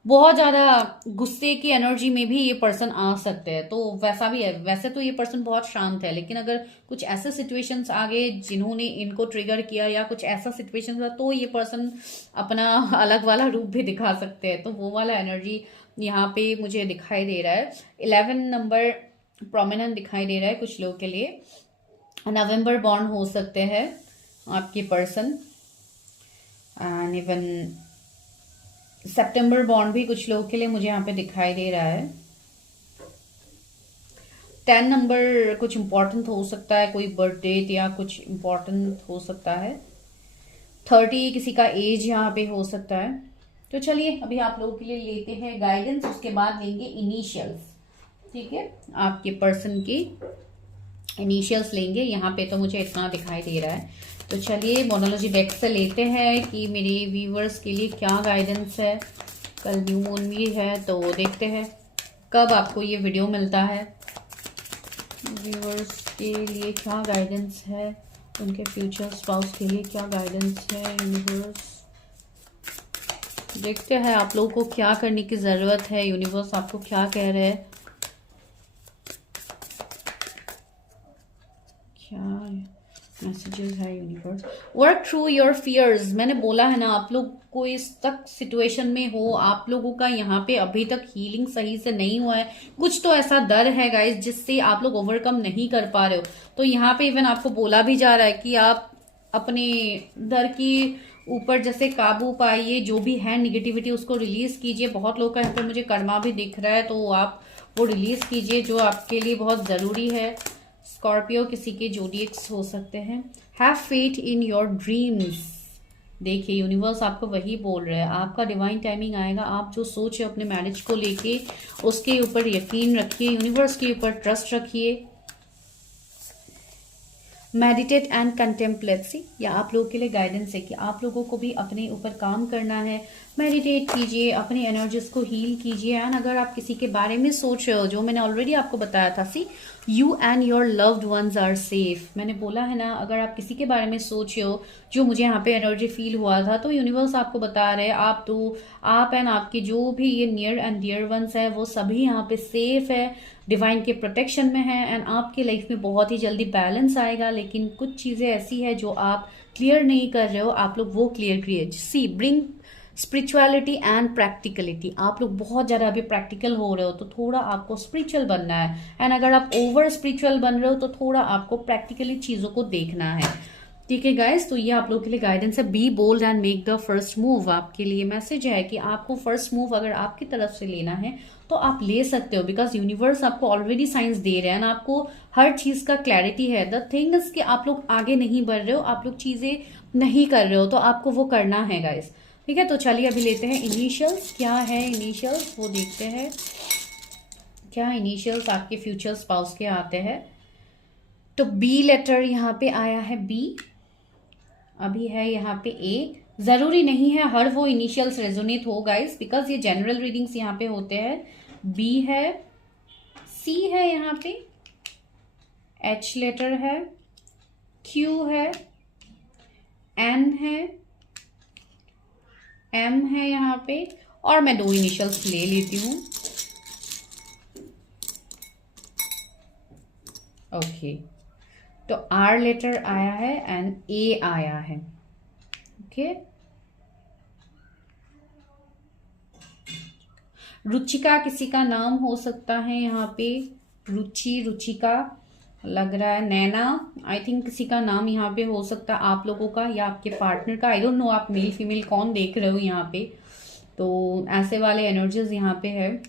बहुत ज्यादा गुस्से की एनर्जी में भी ये पर्सन आ सकते हैं। तो वैसा भी है। वैसे तो ये पर्सन बहुत शांत है, लेकिन अगर कुछ ऐसे सिचुएशंस आ गए जिन्होंने इनको ट्रिगर किया या कुछ ऐसा सिचुएशन हुआ, तो ये पर्सन अपना अलग वाला रूप भी दिखा सकते हैं। तो वो वाला एनर्जी यहाँ पे मुझे दिखाई दे रहा है। 11 नंबर प्रोमिनेंट दिखाई दे रहा है कुछ लोगों के लिए। नवंबर बॉर्न हो सकते हैं आपके person, and even September bond भी कुछ लोगों के लिए मुझे यहाँ पे दिखाई दे रहा है। 10 नंबर कुछ इंपॉर्टेंट हो सकता है, कोई बर्थडे या कुछ इंपॉर्टेंट हो सकता है। 30 किसी का एज यहाँ पे हो सकता है। तो चलिए अभी आप लोगों के लिए लेते हैं गाइडेंस, उसके बाद लेंगे इनिशियल्स, ठीक है। आपके पर्सन की इनिशियल्स लेंगे। यहाँ पे तो मुझे इतना दिखाई दे रहा है। तो चलिए मोनोलॉजी डेक से लेते हैं कि मेरे व्यूवर्स के लिए क्या गाइडेंस है। कल न्यू मून भी है, तो देखते हैं कब आपको ये वीडियो मिलता है। व्यूवर्स के लिए क्या गाइडेंस है, उनके फ्यूचर स्पाउस के लिए क्या गाइडेंस है यूनिवर्स। देखते हैं आप लोगों को क्या करने की ज़रूरत है, यूनिवर्स आपको क्या कह रहे हैं, क्या मैसेजेस है universe. Work through your fears, मैंने बोला है ना, आप लोग कोई तक सिचुएशन में हो, आप लोगों का यहाँ पे अभी तक हीलिंग सही से नहीं हुआ है। कुछ तो ऐसा डर है गाइस जिससे आप लोग ओवरकम नहीं कर पा रहे हो। तो यहाँ पे इवन आपको बोला भी जा रहा है कि आप अपने डर की ऊपर जैसे काबू पाइए, जो भी है निगेटिविटी उसको रिलीज कीजिए। बहुत लोगों का यहाँ पे मुझे कर्मा भी दिख रहा है, तो आप वो रिलीज कीजिए जो आपके लिए बहुत जरूरी है। स्कॉर्पियो किसी के जोडिएक्स हो सकते हैं। Have faith in your dreams, देखिए यूनिवर्स आपको वही बोल रहा है, आपका डिवाइन टाइमिंग आएगा। आप जो सोच है अपने मैरिज को लेके, उसके ऊपर यकीन रखिए, यूनिवर्स के ऊपर ट्रस्ट रखिए। मेडिटेट एंड कंटेम्पलेट, सी या आप लोगों के लिए गाइडेंस है कि आप लोगों को भी अपने ऊपर काम करना है। मेडिटेट कीजिए, अपनी एनर्जीज को हील कीजिए। एंड अगर आप किसी के बारे में सोच रहे हो, जो मैंने ऑलरेडी आपको बताया था, see you and your loved ones are safe. मैंने बोला है ना, अगर आप किसी के बारे में सोच रहे हो, जो मुझे यहाँ पे एनर्जी फील हुआ था, तो यूनिवर्स आपको बता रहे हैं आप एंड आपके जो भी ये नियर एंड डियर वंस है वो सभी यहाँ पे सेफ है। डिवाइन के प्रोटेक्शन में है एंड आपके लाइफ में बहुत ही जल्दी बैलेंस आएगा। लेकिन कुछ चीज़ें ऐसी है जो आप क्लियर नहीं कर रहे हो, आप लोग वो क्लियर करिए। सी ब्रिंग स्पिरिचुअलिटी एंड प्रैक्टिकलिटी। आप लोग बहुत ज़्यादा अभी प्रैक्टिकल हो रहे हो तो थोड़ा आपको स्पिरिचुअल बनना है, एंड अगर आप ओवर स्पिरिचुअल बन रहे हो तो थोड़ा आपको प्रैक्टिकली चीज़ों को देखना है। ठीक है गाइस, तो ये आप लोगों के लिए गाइडेंस है। Be bold and make the first move. आपके लिए मैसेज है कि आपको फर्स्ट मूव अगर आपकी तरफ से लेना है तो आप ले सकते हो, बिकॉज यूनिवर्स आपको ऑलरेडी साइंस दे रहे हैं ना, आपको हर चीज का क्लैरिटी है। द थिंग इज कि आप लोग आगे नहीं बढ़ रहे हो, आप लोग चीजें नहीं कर रहे हो, तो आपको वो करना है गाइस। ठीक है, तो चलिए अभी लेते हैं इनिशियल्स। क्या है इनिशियल्स वो देखते हैं। क्या इनिशियल्स आपके फ्यूचर स्पाउस के आते हैं। तो बी लेटर यहाँ पे आया है, बी अभी है यहाँ पे ए। जरूरी नहीं है हर वो इनिशियल्स रेजोनेट हो गाइस, बिकॉज ये जनरल रीडिंग्स यहाँ पे होते हैं। बी है, सी है, यहाँ पे एच लेटर है, क्यू है, एन है, एम है यहाँ पे, और मैं 2 इनिशियल्स ले लेती हूँ। ओके, तो आर लेटर आया है एंड ए आया है। ओके, रुचिका किसी का नाम हो सकता है यहाँ पे, रुचि, रुचिका लग रहा है। नैना आई थिंक किसी का नाम यहाँ पे हो सकता है, आप लोगों का या आपके पार्टनर का। आई डोंट नो आप मेल फीमेल कौन देख रहे हो यहाँ पे, तो ऐसे वाले एनर्जीज यहाँ पे है।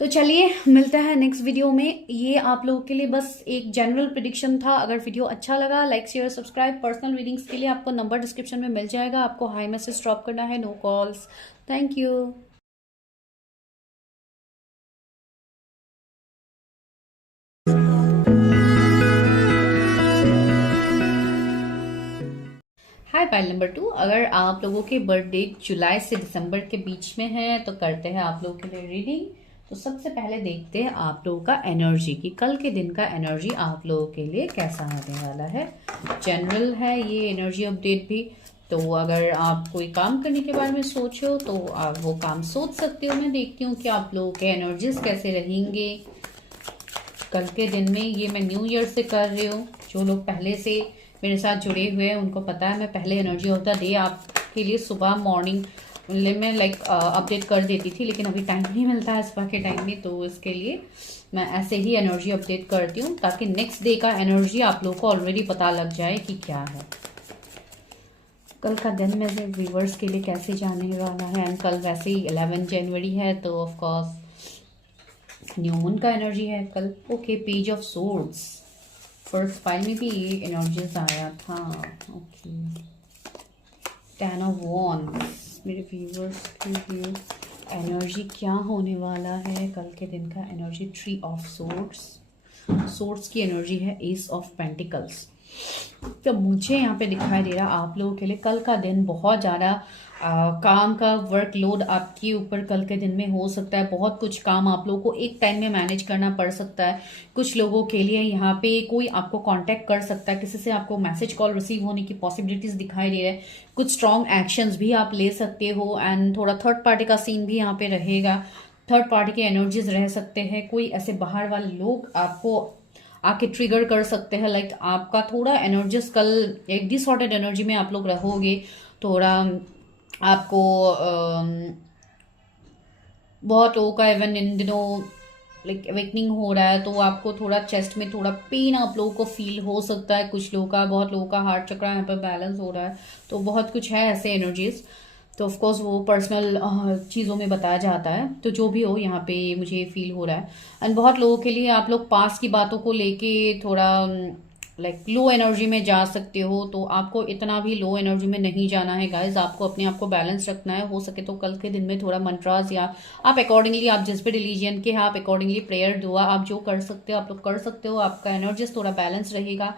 तो चलिए मिलता है नेक्स्ट वीडियो में। ये आप लोगों के लिए बस एक जनरल प्रिडिक्शन था। अगर वीडियो अच्छा लगा like share subscribe. Personal readings के लिए आपको नंबर डिस्क्रिप्शन में मिल जाएगा, आपको हाई मैसेज ड्रॉप करना है, no calls. Thank you. Hi pile number 2, अगर आप लोगों के बर्थडे जुलाई से दिसंबर के बीच में है तो करते हैं आप लोगों के लिए रीडिंग। तो सबसे पहले देखते हैं आप लोगों का एनर्जी की कल के दिन का एनर्जी आप लोगों के लिए कैसा आने वाला है। जनरल है ये एनर्जी अपडेट भी, तो अगर आप कोई काम करने के बारे में सोचो तो आप वो काम सोच सकते हो। मैं देखती हूँ कि आप लोगों के एनर्जीज कैसे रहेंगे कल के दिन में। ये मैं न्यू ईयर से कर रही हूँ। जो लोग पहले से मेरे साथ जुड़े हुए हैं उनको पता है मैं पहले एनर्जी ऑफ द डे आपके लिए सुबह मॉर्निंग में लाइक अपडेट कर देती थी, लेकिन अभी टाइम नहीं मिलता है सुबह के टाइम में, तो इसके लिए मैं ऐसे ही एनर्जी अपडेट करती हूँ ताकि नेक्स्ट डे का एनर्जी आप लोगों को ऑलरेडी पता लग जाए कि क्या है। कल का दिन मेरे व्यूवर्स के लिए कैसे जाने वाला है। एंड कल वैसे ही 11 जनवरी है तो ऑफकोर्स न्यू मून का एनर्जी है कल। Okay, page of swords first file में भी ये एनर्जीज आया था। ओके, 10 ऑफ वॉन्ड्स मेरे व्यूवर्स के लिए एनर्जी क्या होने वाला है कल के दिन का एनर्जी। 3 ऑफ सोर्ड्स, सोर्ड्स की एनर्जी है एस ऑफ पेंटिकल्स। तो मुझे यहाँ पे दिखाई दे रहा आप लोगों के लिए कल का दिन बहुत ज़्यादा काम का वर्कलोड आपके ऊपर कल के दिन में हो सकता है। बहुत कुछ काम आप लोगों को एक टाइम में मैनेज करना पड़ सकता है। कुछ लोगों के लिए यहाँ पे कोई आपको कांटेक्ट कर सकता है, किसी से आपको मैसेज कॉल रिसीव होने की पॉसिबिलिटीज दिखाई दे रहे हैं। कुछ स्ट्रॉन्ग एक्शंस भी आप ले सकते हो एंड थोड़ा थर्ड पार्टी का सीन भी यहाँ पे रहेगा। थर्ड पार्टी के एनर्जीज रह सकते हैं। कोई ऐसे बाहर वाले लोग आपको आके ट्रिगर कर सकते हैं। लाइक आपका थोड़ा एनर्जीज कल एक डिसऑर्डर्ड एनर्जी में आप लोग रहोगे। थोड़ा आपको बहुत लोगों का इवन इन दिनों लाइक अवेकनिंग हो रहा है, तो आपको थोड़ा चेस्ट में थोड़ा पेन आप लोगों को फील हो सकता है। कुछ लोगों का, बहुत लोगों का हार्ट चक्र यहाँ पर बैलेंस हो रहा है, तो बहुत कुछ है ऐसे एनर्जीज। तो ऑफकोर्स वो पर्सनल चीज़ों में बताया जाता है। तो जो भी हो यहाँ पे मुझे फील हो रहा है। एंड बहुत लोगों के लिए आप लोग पास की बातों को लेके थोड़ा लाइक लो एनर्जी में जा सकते हो, तो आपको इतना भी लो एनर्जी में नहीं जाना है गाइज। आपको अपने आप को बैलेंस रखना है। हो सके तो कल के दिन में थोड़ा मंत्रास या आप अकॉर्डिंगली, आप जिस भी रिलीजन के हैं आप अकॉर्डिंगली प्रेयर दुआ आप जो कर सकते हो आप लोग कर सकते हो। आपका एनर्जीज थोड़ा बैलेंस रहेगा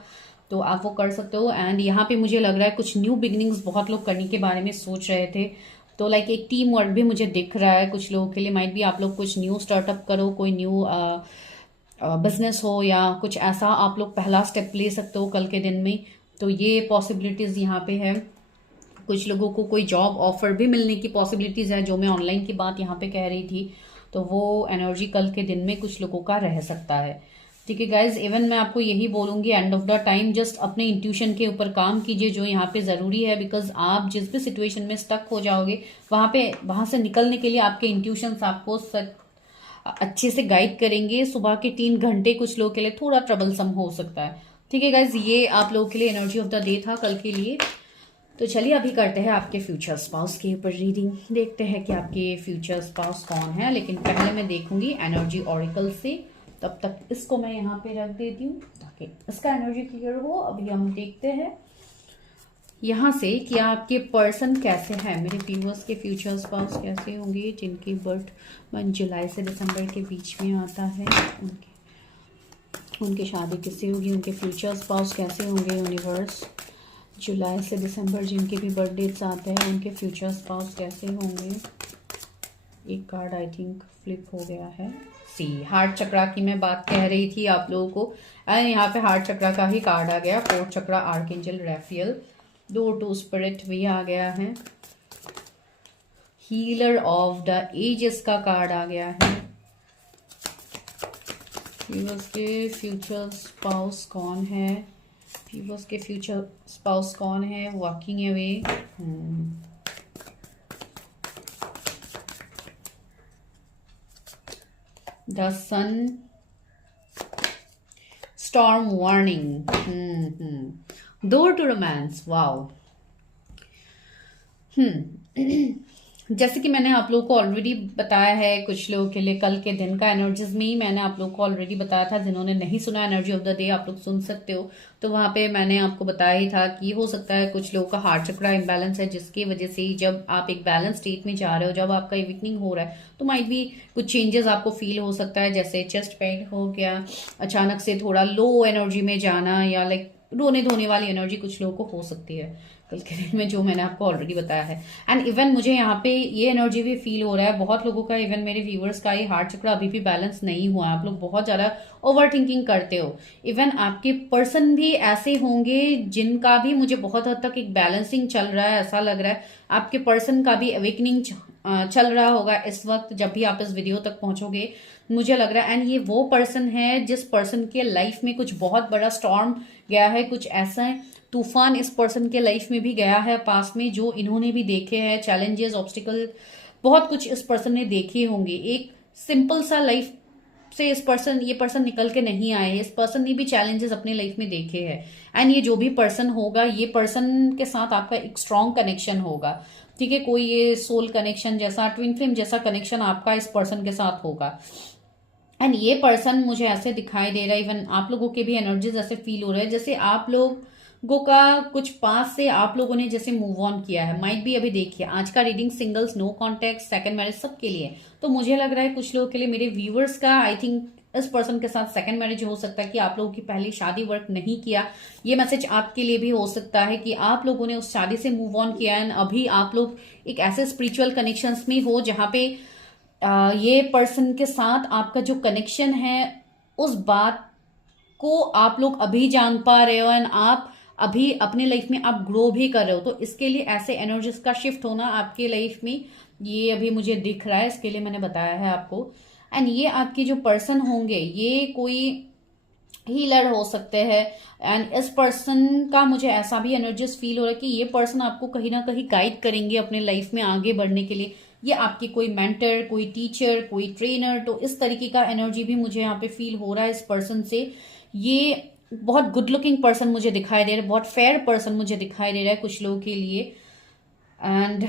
तो आप वो कर सकते हो। एंड यहाँ पे मुझे लग रहा है कुछ न्यू बिगनिंग्स बहुत लोग करने के बारे में सोच रहे थे, तो लाइक एक टीम वर्क भी मुझे दिख रहा है कुछ लोगों के लिए। माइट भी आप लोग कुछ न्यू स्टार्टअप करो, कोई न्यू बिजनेस हो या कुछ ऐसा आप लोग पहला स्टेप ले सकते हो कल के दिन में। तो ये पॉसिबिलिटीज यहाँ पे है। कुछ लोगों को कोई जॉब ऑफर भी मिलने की पॉसिबिलिटीज है, जो मैं ऑनलाइन की बात यहाँ पे कह रही थी। तो वो एनर्जी कल के दिन में कुछ लोगों का रह सकता है। ठीक है गाइज, इवन मैं आपको यही बोलूंगी end of the time just अपने इंट्यूशन के ऊपर काम कीजिए जो यहाँ पे जरूरी है, बिकॉज आप जिस भी सिचुएशन में स्टक हो जाओगे वहां से निकलने के लिए आपके इंट्यूशंस आपको अच्छे से गाइड करेंगे। सुबह के 3 घंटे कुछ लोगों के लिए थोड़ा ट्रबलसम हो सकता है। ठीक है गाइज, ये आप लोगों के लिए एनर्जी ऑफ द डे था कल के लिए। तो चलिए अभी करते हैं आपके फ्यूचर स्पाउस के ऊपर रीडिंग, देखते हैं कि आपके फ्यूचर स्पाउस कौन है। लेकिन पहले मैं देखूंगी एनर्जी ऑरिकल से, तब तक इसको मैं यहाँ पे रख देती हूँ ताकि इसका एनर्जी क्लियर हो। अभी हम देखते हैं यहाँ से कि आपके पर्सन कैसे हैं। मेरे व्यूअर्स के फ्यूचर स्पाउस कैसे होंगे जिनकी बर्थ मंथ जुलाई से दिसंबर के बीच में आता है, उनकी शादी किससे होगी, उनके फ्यूचर स्पाउस कैसे होंगे। यूनिवर्स, जुलाई से दिसंबर जिनके भी बर्थ डेट्स आते हैं उनके फ्यूचर स्पाउस कैसे होंगे। एक कार्ड आई थिंक फ्लिप हो गया है। सी हार्ट चक्रा की मैं बात कह रही थी आप लोगों को, एंड यहाँ पे हार्ट चक्रा का ही कार्ड आ गया। 4th chakra archangel Raphael, door to spirit भी आ गया है। हीलर ऑफ द एजेस का कार्ड आ गया है। व्यूअर्स के फ्यूचर स्पाउस कौन है, व्यूअर्स के फ्यूचर स्पाउस कौन है। Walking away, the sun, storm warning, door to romance. Wow, जैसे कि मैंने आप लोगों को ऑलरेडी बताया है, कुछ लोगों के लिए कल के दिन का एनर्जीज में ही मैंने आप लोगों को ऑलरेडी बताया था। जिन्होंने नहीं सुना एनर्जी ऑफ द डे आप लोग सुन सकते हो। तो वहां पे मैंने आपको बताया ही था कि हो सकता है कुछ लोगों का हार्ट चक्रा इम्बैलेंस है, जिसकी वजह से जब आप एक बैलेंस स्टेट में जा रहे हो, जब आपका वीकनिंग हो रहा है, तो माइट भी कुछ चेंजेस आपको फील हो सकता है, जैसे चेस्ट पेन हो गया, अचानक से थोड़ा लो एनर्जी में जाना, या लाइक रोने धोने वाली एनर्जी कुछ लोगों को हो सकती है कल के दिन में, जो मैंने आपको ऑलरेडी बताया है। एंड इवन मुझे यहाँ पे ये एनर्जी भी फील हो रहा है बहुत लोगों का, इवन मेरे व्यूअर्स का ये हार्ट चक्र अभी भी बैलेंस नहीं हुआ। आप लोग बहुत ज्यादा ओवर थिंकिंग करते हो। इवन आपके पर्सन भी ऐसे होंगे जिनका भी मुझे बहुत हद तक एक बैलेंसिंग चल रहा है, ऐसा लग रहा है। आपके पर्सन का भी अवेकनिंग चल रहा होगा इस वक्त जब भी आप इस वीडियो तक पहुंचोगे, मुझे लग रहा है। एंड ये वो पर्सन है जिस पर्सन के लाइफ में कुछ बहुत बड़ा स्टॉर्म गया है, कुछ ऐसा तूफान इस पर्सन के लाइफ में भी गया है पास में, जो इन्होंने भी देखे हैं। चैलेंजेस, ऑब्स्टिकल, बहुत कुछ इस पर्सन ने देखे होंगे। एक सिंपल सा लाइफ से ये पर्सन निकल के नहीं आए। इस पर्सन ने भी चैलेंजेस अपने लाइफ में देखे हैं। एंड ये जो भी पर्सन होगा, ये पर्सन के साथ आपका एक स्ट्रॉन्ग कनेक्शन होगा। ठीक है, कोई ये सोल कनेक्शन जैसा, ट्विन फ्लेम जैसा कनेक्शन आपका इस पर्सन के साथ होगा। एंड ये पर्सन मुझे ऐसे दिखाई दे रहा है, इवन आप लोगों के भी एनर्जीज ऐसे फील हो रहे हैं जैसे आप लोगों का कुछ पास से आप लोगों ने जैसे मूव ऑन किया है। माइट भी अभी देखिए आज का reading singles, no contact, second marriage सबके लिए। तो मुझे लग रहा है कुछ लोगों के लिए, मेरे व्यूवर्स का आई थिंक इस पर्सन के साथ सेकंड मैरिज हो सकता है कि आप लोगों की पहली शादी वर्क नहीं किया। ये मैसेज आपके लिए भी हो सकता है कि आप लोगों ने उस शादी से मूव ऑन किया एंड अभी आप लोग एक ऐसे स्पिरिचुअल कनेक्शंस में हो जहां पे ये पर्सन के साथ आपका जो कनेक्शन है उस बात को आप लोग अभी जान पा रहे हो एंड आप अभी अपने लाइफ में आप ग्रो भी कर रहे हो। तो इसके लिए ऐसे एनर्जीज का शिफ्ट होना आपके लाइफ में ये अभी मुझे दिख रहा है, इसके लिए मैंने बताया है आपको। एंड ये आपके जो पर्सन होंगे ये कोई हीलर हो सकते हैं। एंड इस पर्सन का मुझे ऐसा भी एनर्जीज फील हो रहा है कि ये पर्सन आपको कहीं ना कहीं गाइड करेंगे अपने लाइफ में आगे बढ़ने के लिए। ये आपकी कोई मेंटर, कोई टीचर, कोई ट्रेनर, तो इस तरीके का एनर्जी भी मुझे यहाँ पे फील हो रहा है इस पर्सन से। ये बहुत गुड लुकिंग पर्सन मुझे दिखाई दे रहा है, बहुत फेयर पर्सन मुझे दिखाई दे रहा है कुछ लोगों के लिए। एंड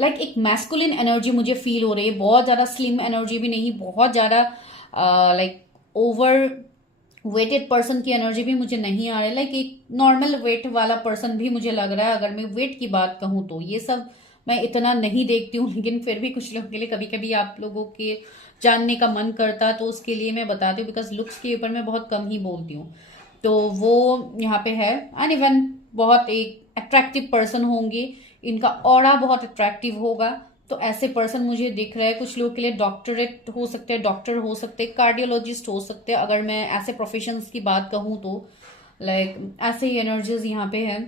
लाइक एक मैस्कुलिन एनर्जी मुझे फील हो रही है, बहुत ज्यादा स्लिम एनर्जी भी नहीं, बहुत ज्यादा लाइक ओवर वेटेड पर्सन की एनर्जी भी मुझे नहीं आ रही। लाइक एक नॉर्मल वेट वाला पर्सन भी मुझे लग रहा है। अगर मैं वेट की बात कहूँ तो ये सब मैं इतना नहीं देखती हूँ, लेकिन फिर भी कुछ लोगों के लिए कभी कभी आप लोगों के जानने का मन करता है तो उसके लिए मैं बताती हूँ, बिकॉज लुक्स के ऊपर मैं बहुत कम ही बोलती हूँ। तो वो यहाँ पे है। एंड इवन बहुत एक अट्रैक्टिव पर्सन होंगे, इनका ऑरा बहुत अट्रैक्टिव होगा। तो ऐसे पर्सन मुझे दिख रहे हैं। कुछ लोगों के लिए डॉक्टरेट हो सकते हैं, डॉक्टर हो सकते हैं, कार्डियोलॉजिस्ट हो सकते हैं। अगर मैं ऐसे प्रोफेशंस की बात कहूँ तो लाइक ऐसे ही एनर्जीज यहाँ पे है।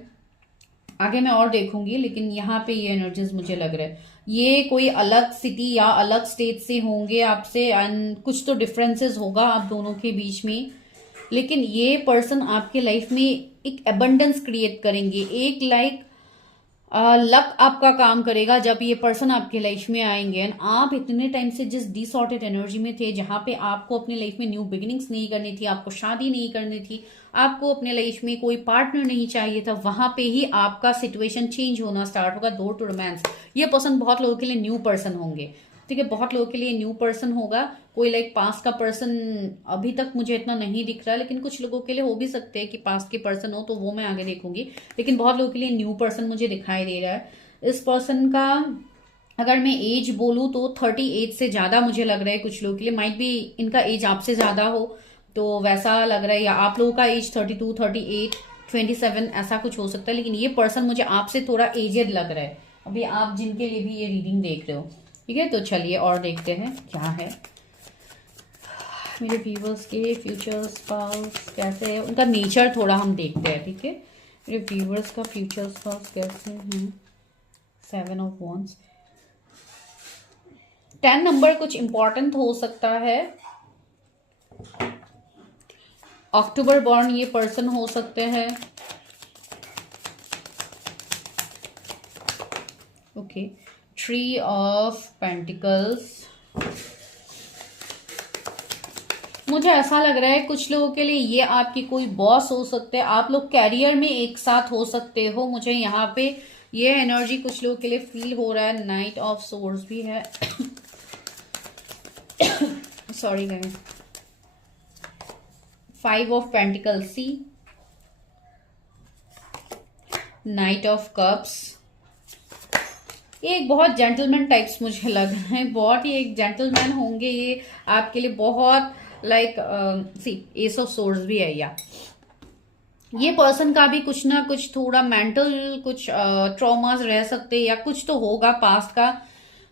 आगे मैं और देखूंगी, लेकिन यहाँ पे ये एनर्जीज मुझे लग रहा है ये कोई अलग सिटी या अलग स्टेट से होंगे आपसे, एंड कुछ तो डिफरेंसेस होगा आप दोनों के बीच में। लेकिन ये पर्सन आपके लाइफ में एक एबंडेंस क्रिएट करेंगे, एक लक आपका काम करेगा जब ये पर्सन आपके लाइफ में आएंगे। एंड आप इतने टाइम से जिस डिसऑर्डेड एनर्जी में थे, जहां पे आपको अपने लाइफ में न्यू बिगिनिंग्स नहीं करनी थी, आपको शादी नहीं करनी थी, आपको अपने लाइफ में कोई पार्टनर नहीं चाहिए था, वहां पे ही आपका सिचुएशन चेंज होना स्टार्ट होगा। डोर टू रोमांस, ये पर्सन बहुत लोगों के लिए न्यू पर्सन होंगे, ठीक है, बहुत लोगों के लिए न्यू पर्सन होगा। कोई पास्ट का पर्सन अभी तक मुझे इतना नहीं दिख रहा, लेकिन कुछ लोगों के लिए हो भी सकते हैं कि पास्ट के पर्सन हो, तो वो मैं आगे देखूंगी। लेकिन बहुत लोगों के लिए न्यू पर्सन मुझे दिखाई दे रहा है। इस पर्सन का अगर मैं एज बोलूं तो 38 से ज्यादा मुझे लग रहा है कुछ लोगों के लिए। माइट भी इनका एज आपसे ज्यादा हो, तो वैसा लग रहा है, या आप लोगों का एज 32, 38, 27 ऐसा कुछ हो सकता है। लेकिन ये पर्सन मुझे आपसे थोड़ा एजेड लग रहा है, अभी आप जिनके लिए भी ये रीडिंग देख रहे हो, ठीक है। तो चलिए और देखते हैं क्या है मेरे व्यूवर्स के फ्यूचर स्पाउस कैसे है, उनका नेचर थोड़ा हम देखते हैं, ठीक है। मेरे व्यूवर्स का फ्यूचर स्पाउस कैसे हैं। 7 ऑफ वॉन्ड्स, 10 नंबर कुछ इंपॉर्टेंट हो सकता है। अक्टूबर बॉर्न ये पर्सन हो सकते हैं, ओके। ट्री ऑफ पेंटिकल्स, मुझे ऐसा लग रहा है कुछ लोगों के लिए ये आपकी कोई बॉस हो सकते हैं, आप लोग कैरियर में एक साथ हो सकते हो। मुझे यहाँ पे ये एनर्जी कुछ लोगों के लिए फील हो रहा है। नाइट ऑफ सोर्स भी है sorry guys. 5 of pentacles, see, knight of cups, ये एक बहुत जेंटलमैन टाइप्स मुझे लग रहा है, बहुत ही एक जेंटलमैन होंगे ये आपके लिए, बहुत सी एस ऑफ सोर्स भी है। या ये पर्सन का भी कुछ ना कुछ थोड़ा मेंटल कुछ ट्रॉमास रह सकते हैं, या कुछ तो होगा पास्ट का,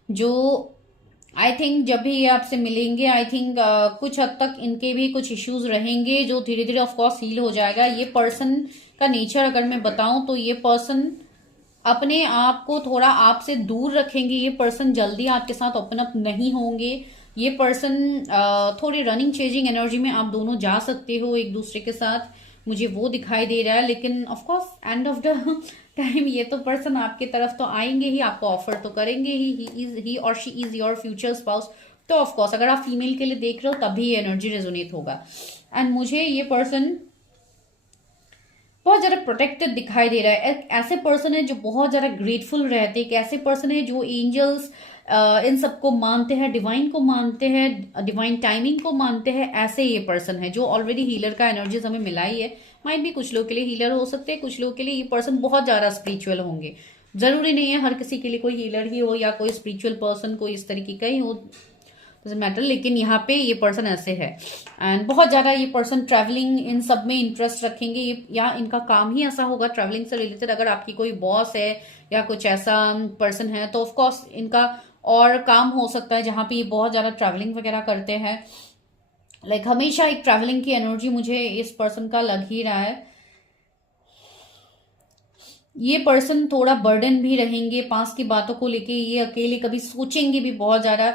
जो आई थिंक जब भी ये आपसे मिलेंगे, आई थिंक कुछ हद तक इनके भी कुछ इश्यूज रहेंगे, जो धीरे धीरे ऑफकोर्स हील हो जाएगा। ये पर्सन का नेचर अगर मैं बताऊं तो ये पर्सन अपने आप को थोड़ा आपसे दूर रखेंगे, ये पर्सन जल्दी आपके साथ ओपन अप नहीं होंगे। ये पर्सन थोड़ी रनिंग चेजिंग एनर्जी में आप दोनों जा सकते हो एक दूसरे के साथ, मुझे वो दिखाई दे रहा है। लेकिन of course end of the time ये तो पर्सन आपके तरफ तो आएंगे ही, आपको ऑफर तो करेंगे ही और she is your future spouse. तो ऑफ कोर्स अगर आप फीमेल के लिए देख रहे हो तभी ये एनर्जी रेजोनेट होगा। एंड मुझे ये पर्सन बहुत ज्यादा प्रोटेक्टेड दिखाई दे रहा है। एक ऐसे पर्सन है जो बहुत ज्यादा ग्रेटफुल रहते हैं, एक ऐसे पर्सन है जो एंजल्स इन सबको मानते हैं, डिवाइन को मानते हैं, डिवाइन टाइमिंग को मानते हैं। ऐसे ये पर्सन है जो ऑलरेडी हीलर का एनर्जीज हमें मिला ही है। माइट भी कुछ लोग के लिए हीलर हो सकते हैं, कुछ लोग के लिए ये पर्सन बहुत ज्यादा स्पिरिचुअल होंगे। जरूरी नहीं है हर किसी के लिए कोई हीलर ही हो या कोई स्पिरिचुअल पर्सन कोई इस तरीके का ही हो, मैटर। लेकिन यहाँ पे ये पर्सन ऐसे है एंड बहुत ज्यादा ये पर्सन ट्रैवलिंग इन सब में इंटरेस्ट रखेंगे, या इनका काम ही ऐसा होगा ट्रैवलिंग से रिलेटेड। अगर आपकी कोई बॉस है या कुछ ऐसा पर्सन है तो ऑफकोर्स इनका और काम हो सकता है जहां पे ये बहुत ज्यादा ट्रैवलिंग वगैरह करते हैं। हमेशा एक ट्रैवलिंग की एनर्जी मुझे इस पर्सन का लग ही रहा है। ये पर्सन थोड़ा बर्डन भी रहेंगे पास की बातों को लेके, ये अकेले कभी सोचेंगे भी बहुत ज्यादा।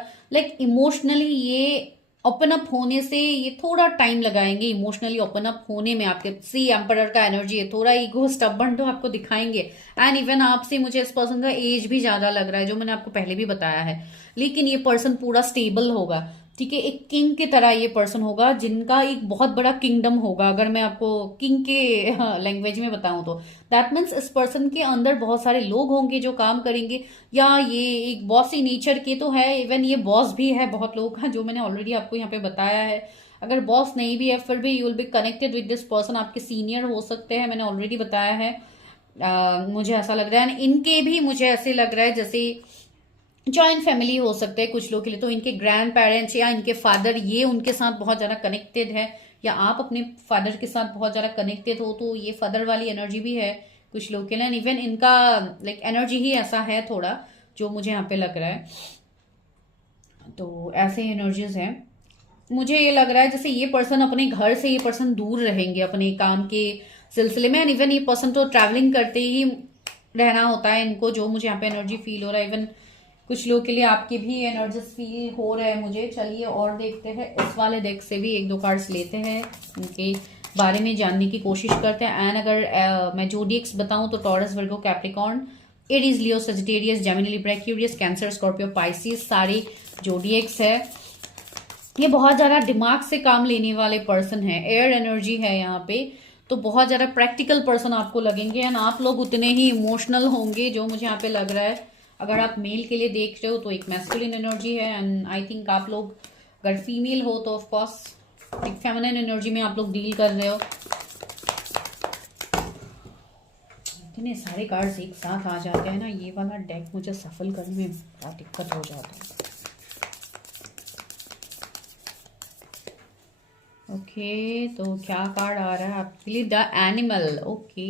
इमोशनली ये ओपन अप होने से ये थोड़ा टाइम लगाएंगे, इमोशनली ओपन अप होने में। आपके सी एम्परर का एनर्जी है, थोड़ा ईगो स्टबर्न तो आपको दिखाएंगे। एंड इवन आपसे मुझे इस पर्सन का एज भी ज्यादा लग रहा है, जो मैंने आपको पहले भी बताया है। लेकिन ये पर्सन पूरा स्टेबल होगा, ठीक है, एक किंग की तरह ये पर्सन होगा जिनका एक बहुत बड़ा किंगडम होगा। अगर मैं आपको किंग के लैंग्वेज में बताऊं तो दैट मीन्स इस पर्सन के अंदर बहुत सारे लोग होंगे जो काम करेंगे, या ये एक बॉसी नेचर के तो है, इवन ये बॉस भी है बहुत लोगों का, जो मैंने ऑलरेडी आपको यहाँ पे बताया है। अगर बॉस नहीं भी है फिर भी you will be connected with this person, आपके सीनियर हो सकते हैं, मैंने ऑलरेडी बताया है। मुझे ऐसा लग रहा है इनके भी मुझे ऐसे लग रहा है जैसे जॉइंट फैमिली हो सकते हैं कुछ लोग के लिए, तो इनके ग्रैंड पेरेंट्स या इनके फादर ये उनके साथ बहुत ज्यादा कनेक्टेड है, या आप अपने फादर के साथ बहुत ज्यादा कनेक्टेड हो, तो ये फादर वाली एनर्जी भी है कुछ लोग के लिए। इवन इनका एनर्जी ही ऐसा है थोड़ा, जो मुझे यहाँ पे लग रहा है। तो ऐसे एनर्जीज हैं। मुझे ये लग रहा है जैसे ये पर्सन अपने घर से ये पर्सन दूर रहेंगे अपने काम के सिलसिले में। एंड इवन ये पर्सन तो ट्रैवलिंग करते ही रहना होता है इनको, जो मुझे यहाँ पे एनर्जी फील हो रहा है। इवन कुछ लोगों के लिए आपके भी एनर्जीज फील हो रहे हैं मुझे। चलिए और देखते हैं, इस वाले डेक से भी 1-2 कार्ड्स लेते हैं, उनके बारे में जानने की कोशिश करते हैं। एंड अगर मैं जोडिएक्स बताऊं तो Taurus, Virgo, Capricorn, Aries, Leo, Sagittarius, Gemini, Libra, Aquarius, Cancer, Scorpio, Pisces, सारे जोडिएक्स है। ये बहुत ज़्यादा दिमाग से काम लेने वाले पर्सन है, एयर एनर्जी है यहाँ पे, तो बहुत ज़्यादा प्रैक्टिकल पर्सन आपको लगेंगे। एंड आप लोग उतने ही इमोशनल होंगे जो मुझे यहाँ पे लग रहा है। अगर आप मेल के लिए देख रहे हो तो एक मैस्कुलिन एनर्जी है। एंड आई थिंक आप लोग अगर फीमेल हो तो ऑफकोर्स एक फेमिनिन एनर्जी में आप लोग डील कर रहे हो। इतने सारे कार्ड्स एक साथ आ जाते हैं ना, ये वाला डेक मुझे सफल करने में बड़ा दिक्कत हो जाता है। ओके, तो क्या कार्ड आ रहा है आपके लिए? The animal. ओके,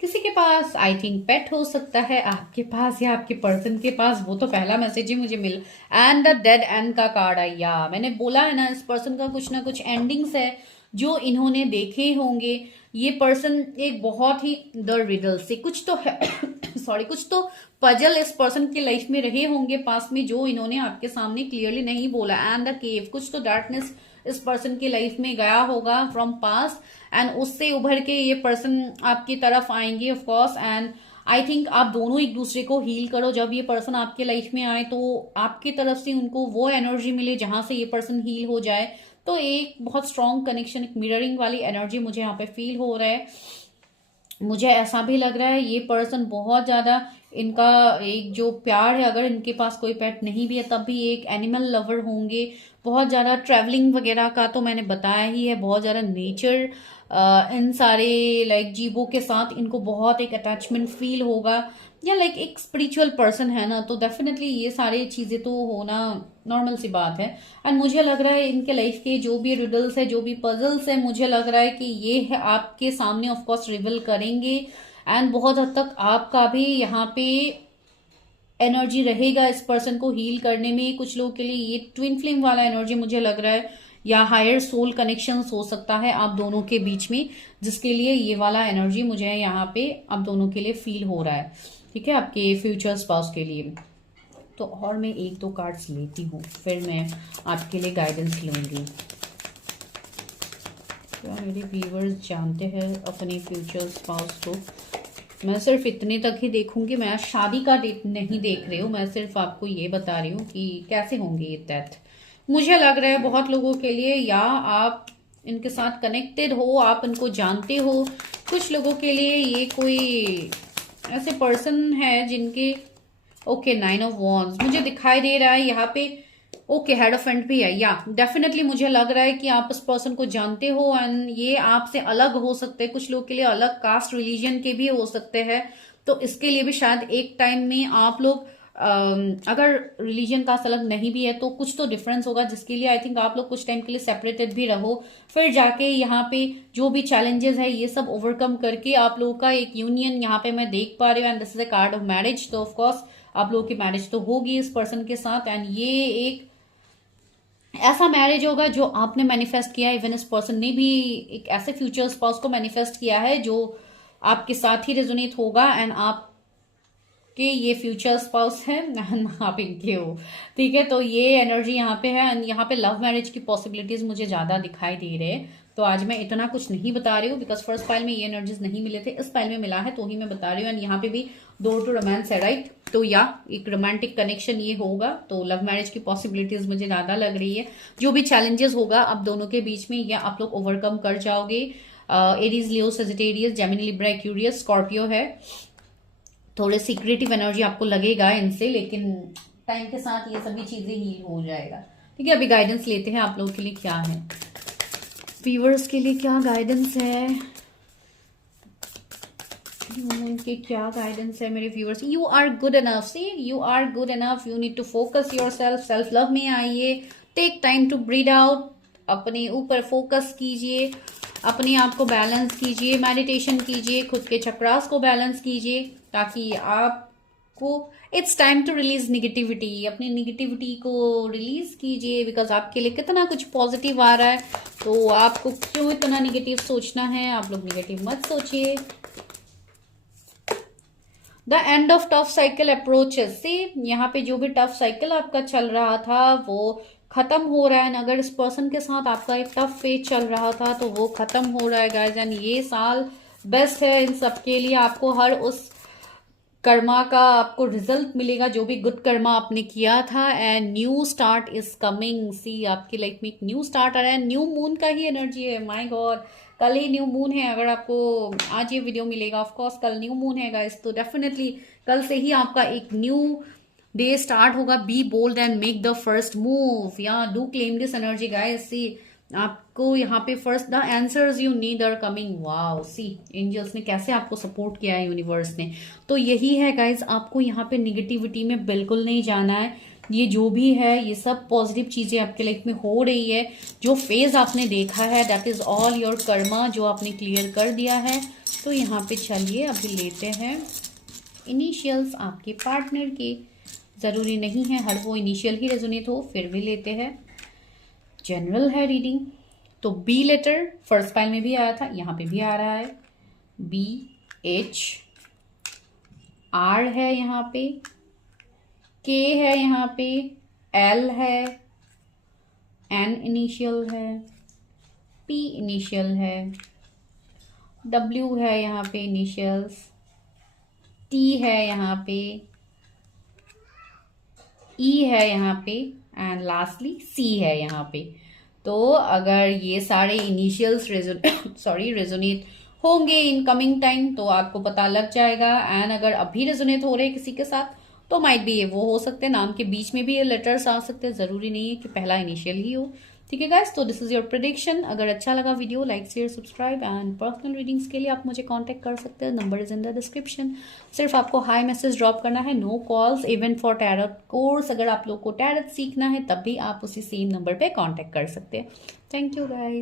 किसी के पास आई थिंक पेट हो सकता है, आपके पास या आपके पर्सन के पास, वो तो पहला मैसेज ही मुझे मिल। एंड द डेड एंड का कार्ड आया। मैंने बोला है ना, इस पर्सन का कुछ ना कुछ एंडिंग्स है जो इन्होंने देखे होंगे। ये पर्सन एक बहुत ही द रिडल से कुछ तो है सॉरी, कुछ तो पजल इस पर्सन की लाइफ में रहे होंगे पास में, जो इन्होंने आपके सामने क्लियरली नहीं बोला। एंड द केव, कुछ तो डार्कनेस इस पर्सन की लाइफ में गया होगा फ्रॉम पास्ट, एंड उससे उभर के ये पर्सन आपकी तरफ आएंगे of course. And I think आप दोनों एक दूसरे को हील करो। जब ये पर्सन आपके लाइफ में आए तो आपकी तरफ से उनको वो एनर्जी मिले जहां से ये पर्सन हील हो जाए। तो एक बहुत स्ट्रॉन्ग कनेक्शन, एक मिररिंग वाली एनर्जी मुझे यहाँ पे फील हो रहा है। मुझे ऐसा भी लग रहा है ये पर्सन बहुत ज्यादा, इनका एक जो प्यार है, अगर इनके पास कोई पेट नहीं भी है तब भी एक एनिमल लवर होंगे। बहुत ज्यादा ट्रैवलिंग वगैरह का तो मैंने बताया ही है, बहुत ज्यादा नेचर, इन सारे लाइक जीवों के साथ इनको बहुत एक अटैचमेंट फील होगा, या लाइक एक स्पिरिचुअल पर्सन है ना, तो डेफिनेटली ये सारी चीजें तो होना नॉर्मल सी बात है। एंड मुझे लग रहा है इनके लाइफ के जो भी रिडल्स है, जो भी पजल्स है, मुझे लग रहा है कि ये है आपके सामने ऑफकोर्स रिवील करेंगे। एंड बहुत हद तक आपका भी यहाँ पे एनर्जी रहेगा इस पर्सन को हील करने में। कुछ लोगों के लिए ये ट्विन फ्लेम वाला एनर्जी मुझे लग रहा है, या हायर सोल कनेक्शन हो सकता है आप दोनों के बीच में, जिसके लिए ये वाला एनर्जी मुझे यहाँ पे आप दोनों के लिए फील हो रहा है। ठीक है, आपके फ्यूचर स्पाउस के लिए। तो और मैं 1-2 कार्ड्स लेती हूँ, फिर मैं आपके लिए गाइडेंस लूंगी। क्या मेरे व्यूअर्स जानते हैं अपने फ्यूचर स्पाउस को? मैं सिर्फ इतने तक ही देखूंगी, मैं शादी का डेट नहीं देख रही हूँ, मैं सिर्फ आपको ये बता रही हूँ कि कैसे होंगे ये डेथ। मुझे लग रहा है बहुत लोगों के लिए, या आप इनके साथ कनेक्टेड हो, आप इनको जानते हो। कुछ लोगों के लिए ये कोई ऐसे पर्सन है जिनके ओके 9 ऑफ वॉन्ड्स मुझे दिखाई दे रहा है यहाँ पे। ओके, हेड ऑफ एंड भी है, या डेफिनेटली मुझे लग रहा है कि आप इस पर्सन को जानते हो एंड ये आपसे अलग हो सकते हैं। कुछ लोग के लिए अलग कास्ट रिलीजन के भी हो सकते हैं, तो इसके लिए भी शायद एक टाइम में आप लोग अगर रिलीजन कास्ट अलग नहीं भी है तो कुछ तो डिफरेंस होगा, जिसके लिए आई थिंक आप लोग कुछ टाइम के लिए सेपरेटेड भी रहो, फिर जाके यहाँ पे जो भी चैलेंजेस है ये सब ओवरकम करके आप लोगों का एक यूनियन यहाँ पे मैं देख पा रही हूँ। And this is a card of marriage, तो ऑफकोर्स आप लोगों की मैरिज तो होगी इस पर्सन के साथ। एंड ये एक ऐसा मैरिज होगा जो आपने मैनिफेस्ट किया है। इवन इस पर्सन ने भी एक ऐसे फ्यूचर स्पाउस को मैनिफेस्ट किया है जो आपके साथ ही रेजोनेट होगा, एंड आप कि ये फ्यूचर स्पाउस है आप इनके हो। ठीक है, तो ये एनर्जी यहाँ पे है। एंड यहाँ पे लव मैरिज की पॉसिबिलिटीज मुझे ज्यादा दिखाई दे रहे हैं। तो आज मैं इतना कुछ नहीं बता रही हूँ बिकॉज फर्स्ट पाइल में ये एनर्जीज नहीं मिले थे, इस पाइल में मिला है तो ही मैं बता रही हूँ। एंड यहाँ पे भी डोर टू रोमांस है, राइट? तो या एक रोमांटिक कनेक्शन ये होगा, तो लव मैरिज की पॉसिबिलिटीज मुझे ज्यादा लग रही है। जो भी चैलेंजेस होगा आप दोनों के बीच में, या आप लोग ओवरकम कर जाओगे। Aries, Leo, Sagittarius, Gemini, Libra, Aquarius, Scorpio है। थोड़े सीक्रेटिव एनर्जी आपको लगेगा इनसे, लेकिन टाइम के साथ ये सभी चीजें हील हो जाएगा। ठीक है, अभी गाइडेंस लेते हैं आप लोगों के लिए क्या है, व्यूअर्स के लिए क्या गाइडेंस है, उनके क्या गाइडेंस है मेरे viewers. You are good enough, see you are good enough, you need to focus yourself. Self love में आइए, take time to breathe out, अपने ऊपर फोकस कीजिए, अपने आप को बैलेंस कीजिए, मेडिटेशन कीजिए, खुद के चक्रास को बैलेंस कीजिए, ताकि आप आपको it's time to release negativity, अपनी निगेटिविटी को रिलीज कीजिए, बिकॉज आपके लिए कितना कुछ पॉजिटिव आ रहा है, तो आपको क्यों इतना निगेटिव सोचना है। आप लोग निगेटिव मत सोचिए। The end of tough cycle approaches से, यहाँ पे जो भी टफ साइकिल आपका चल रहा था वो खत्म हो रहा है। अगर इस पर्सन के साथ आपका एक टफ फेज चल रहा था तो वो खत्म हो रहा है गाइस। एंड ये साल बेस्ट है इन सब के लिए। आपको हर उस कर्मा का आपको रिजल्ट मिलेगा जो भी गुड कर्मा आपने किया था। And new start is coming. See, आपकी लाइफ में एक न्यू स्टार्ट आ रहा है। न्यू मून का ही एनर्जी है। माय गॉड, कल ही न्यू मून है। अगर आपको आज ये वीडियो मिलेगा, ऑफ कोर्स कल न्यू मून है गाइस, तो डेफिनेटली कल से ही आपका एक न्यू डे स्टार्ट होगा। Be bold and make the first move, या do claim this energy guys. See, आपको यहाँ पे first the answers you need are coming. Wow, see angels ने कैसे आपको सपोर्ट किया है, यूनिवर्स ने। तो यही है गाइज, आपको यहाँ पे निगेटिविटी में बिल्कुल नहीं जाना है। ये जो भी है ये सब पॉजिटिव चीजें आपके लाइफ में हो रही है। जो फेज आपने देखा है that is all your Karma, जो आपने क्लियर कर दिया है। तो यहाँ पे चलिए अभी लेते हैं इनिशियल्स आपके पार्टनर के। जरूरी नहीं है हर वो इनिशियल ही रेजोनेट हो, फिर भी लेते हैं। जनरल है रीडिंग, तो बी लेटर फर्स्ट पाइल में भी आया था, यहाँ पे भी आ रहा है। बी एच, आर है यहाँ पे, के है यहाँ पे, एल है, एन इनिशियल है, पी इनिशियल है, डब्ल्यू है यहाँ पे इनिशियल्स, टी है यहाँ पे, ई है यहाँ पे, एंड लास्टली सी है यहाँ पे। तो अगर ये सारे इनिशियल्स रेजोनेट होंगे इन कमिंग टाइम तो आपको पता लग जाएगा। एंड अगर अभी रेजोनेट हो रहे हैं किसी के साथ तो माइट भी ये वो हो सकते हैं, नाम के बीच में भी ये लेटर्स आ सकते हैं, जरूरी नहीं है कि पहला इनिशियल ही हो। ठीक है गाइस, तो दिस इज योर प्रेडिक्शन। अगर अच्छा लगा video, like share subscribe. And personal readings के लिए आप मुझे कांटेक्ट कर सकते हैं, number is in the description. सिर्फ आपको हाई मैसेज ड्रॉप करना है, no calls. Even for tarot course, अगर आप लोग को टैरोट सीखना है तब भी आप उसी सेम नंबर पे कांटेक्ट कर सकते हैं। Thank you guys.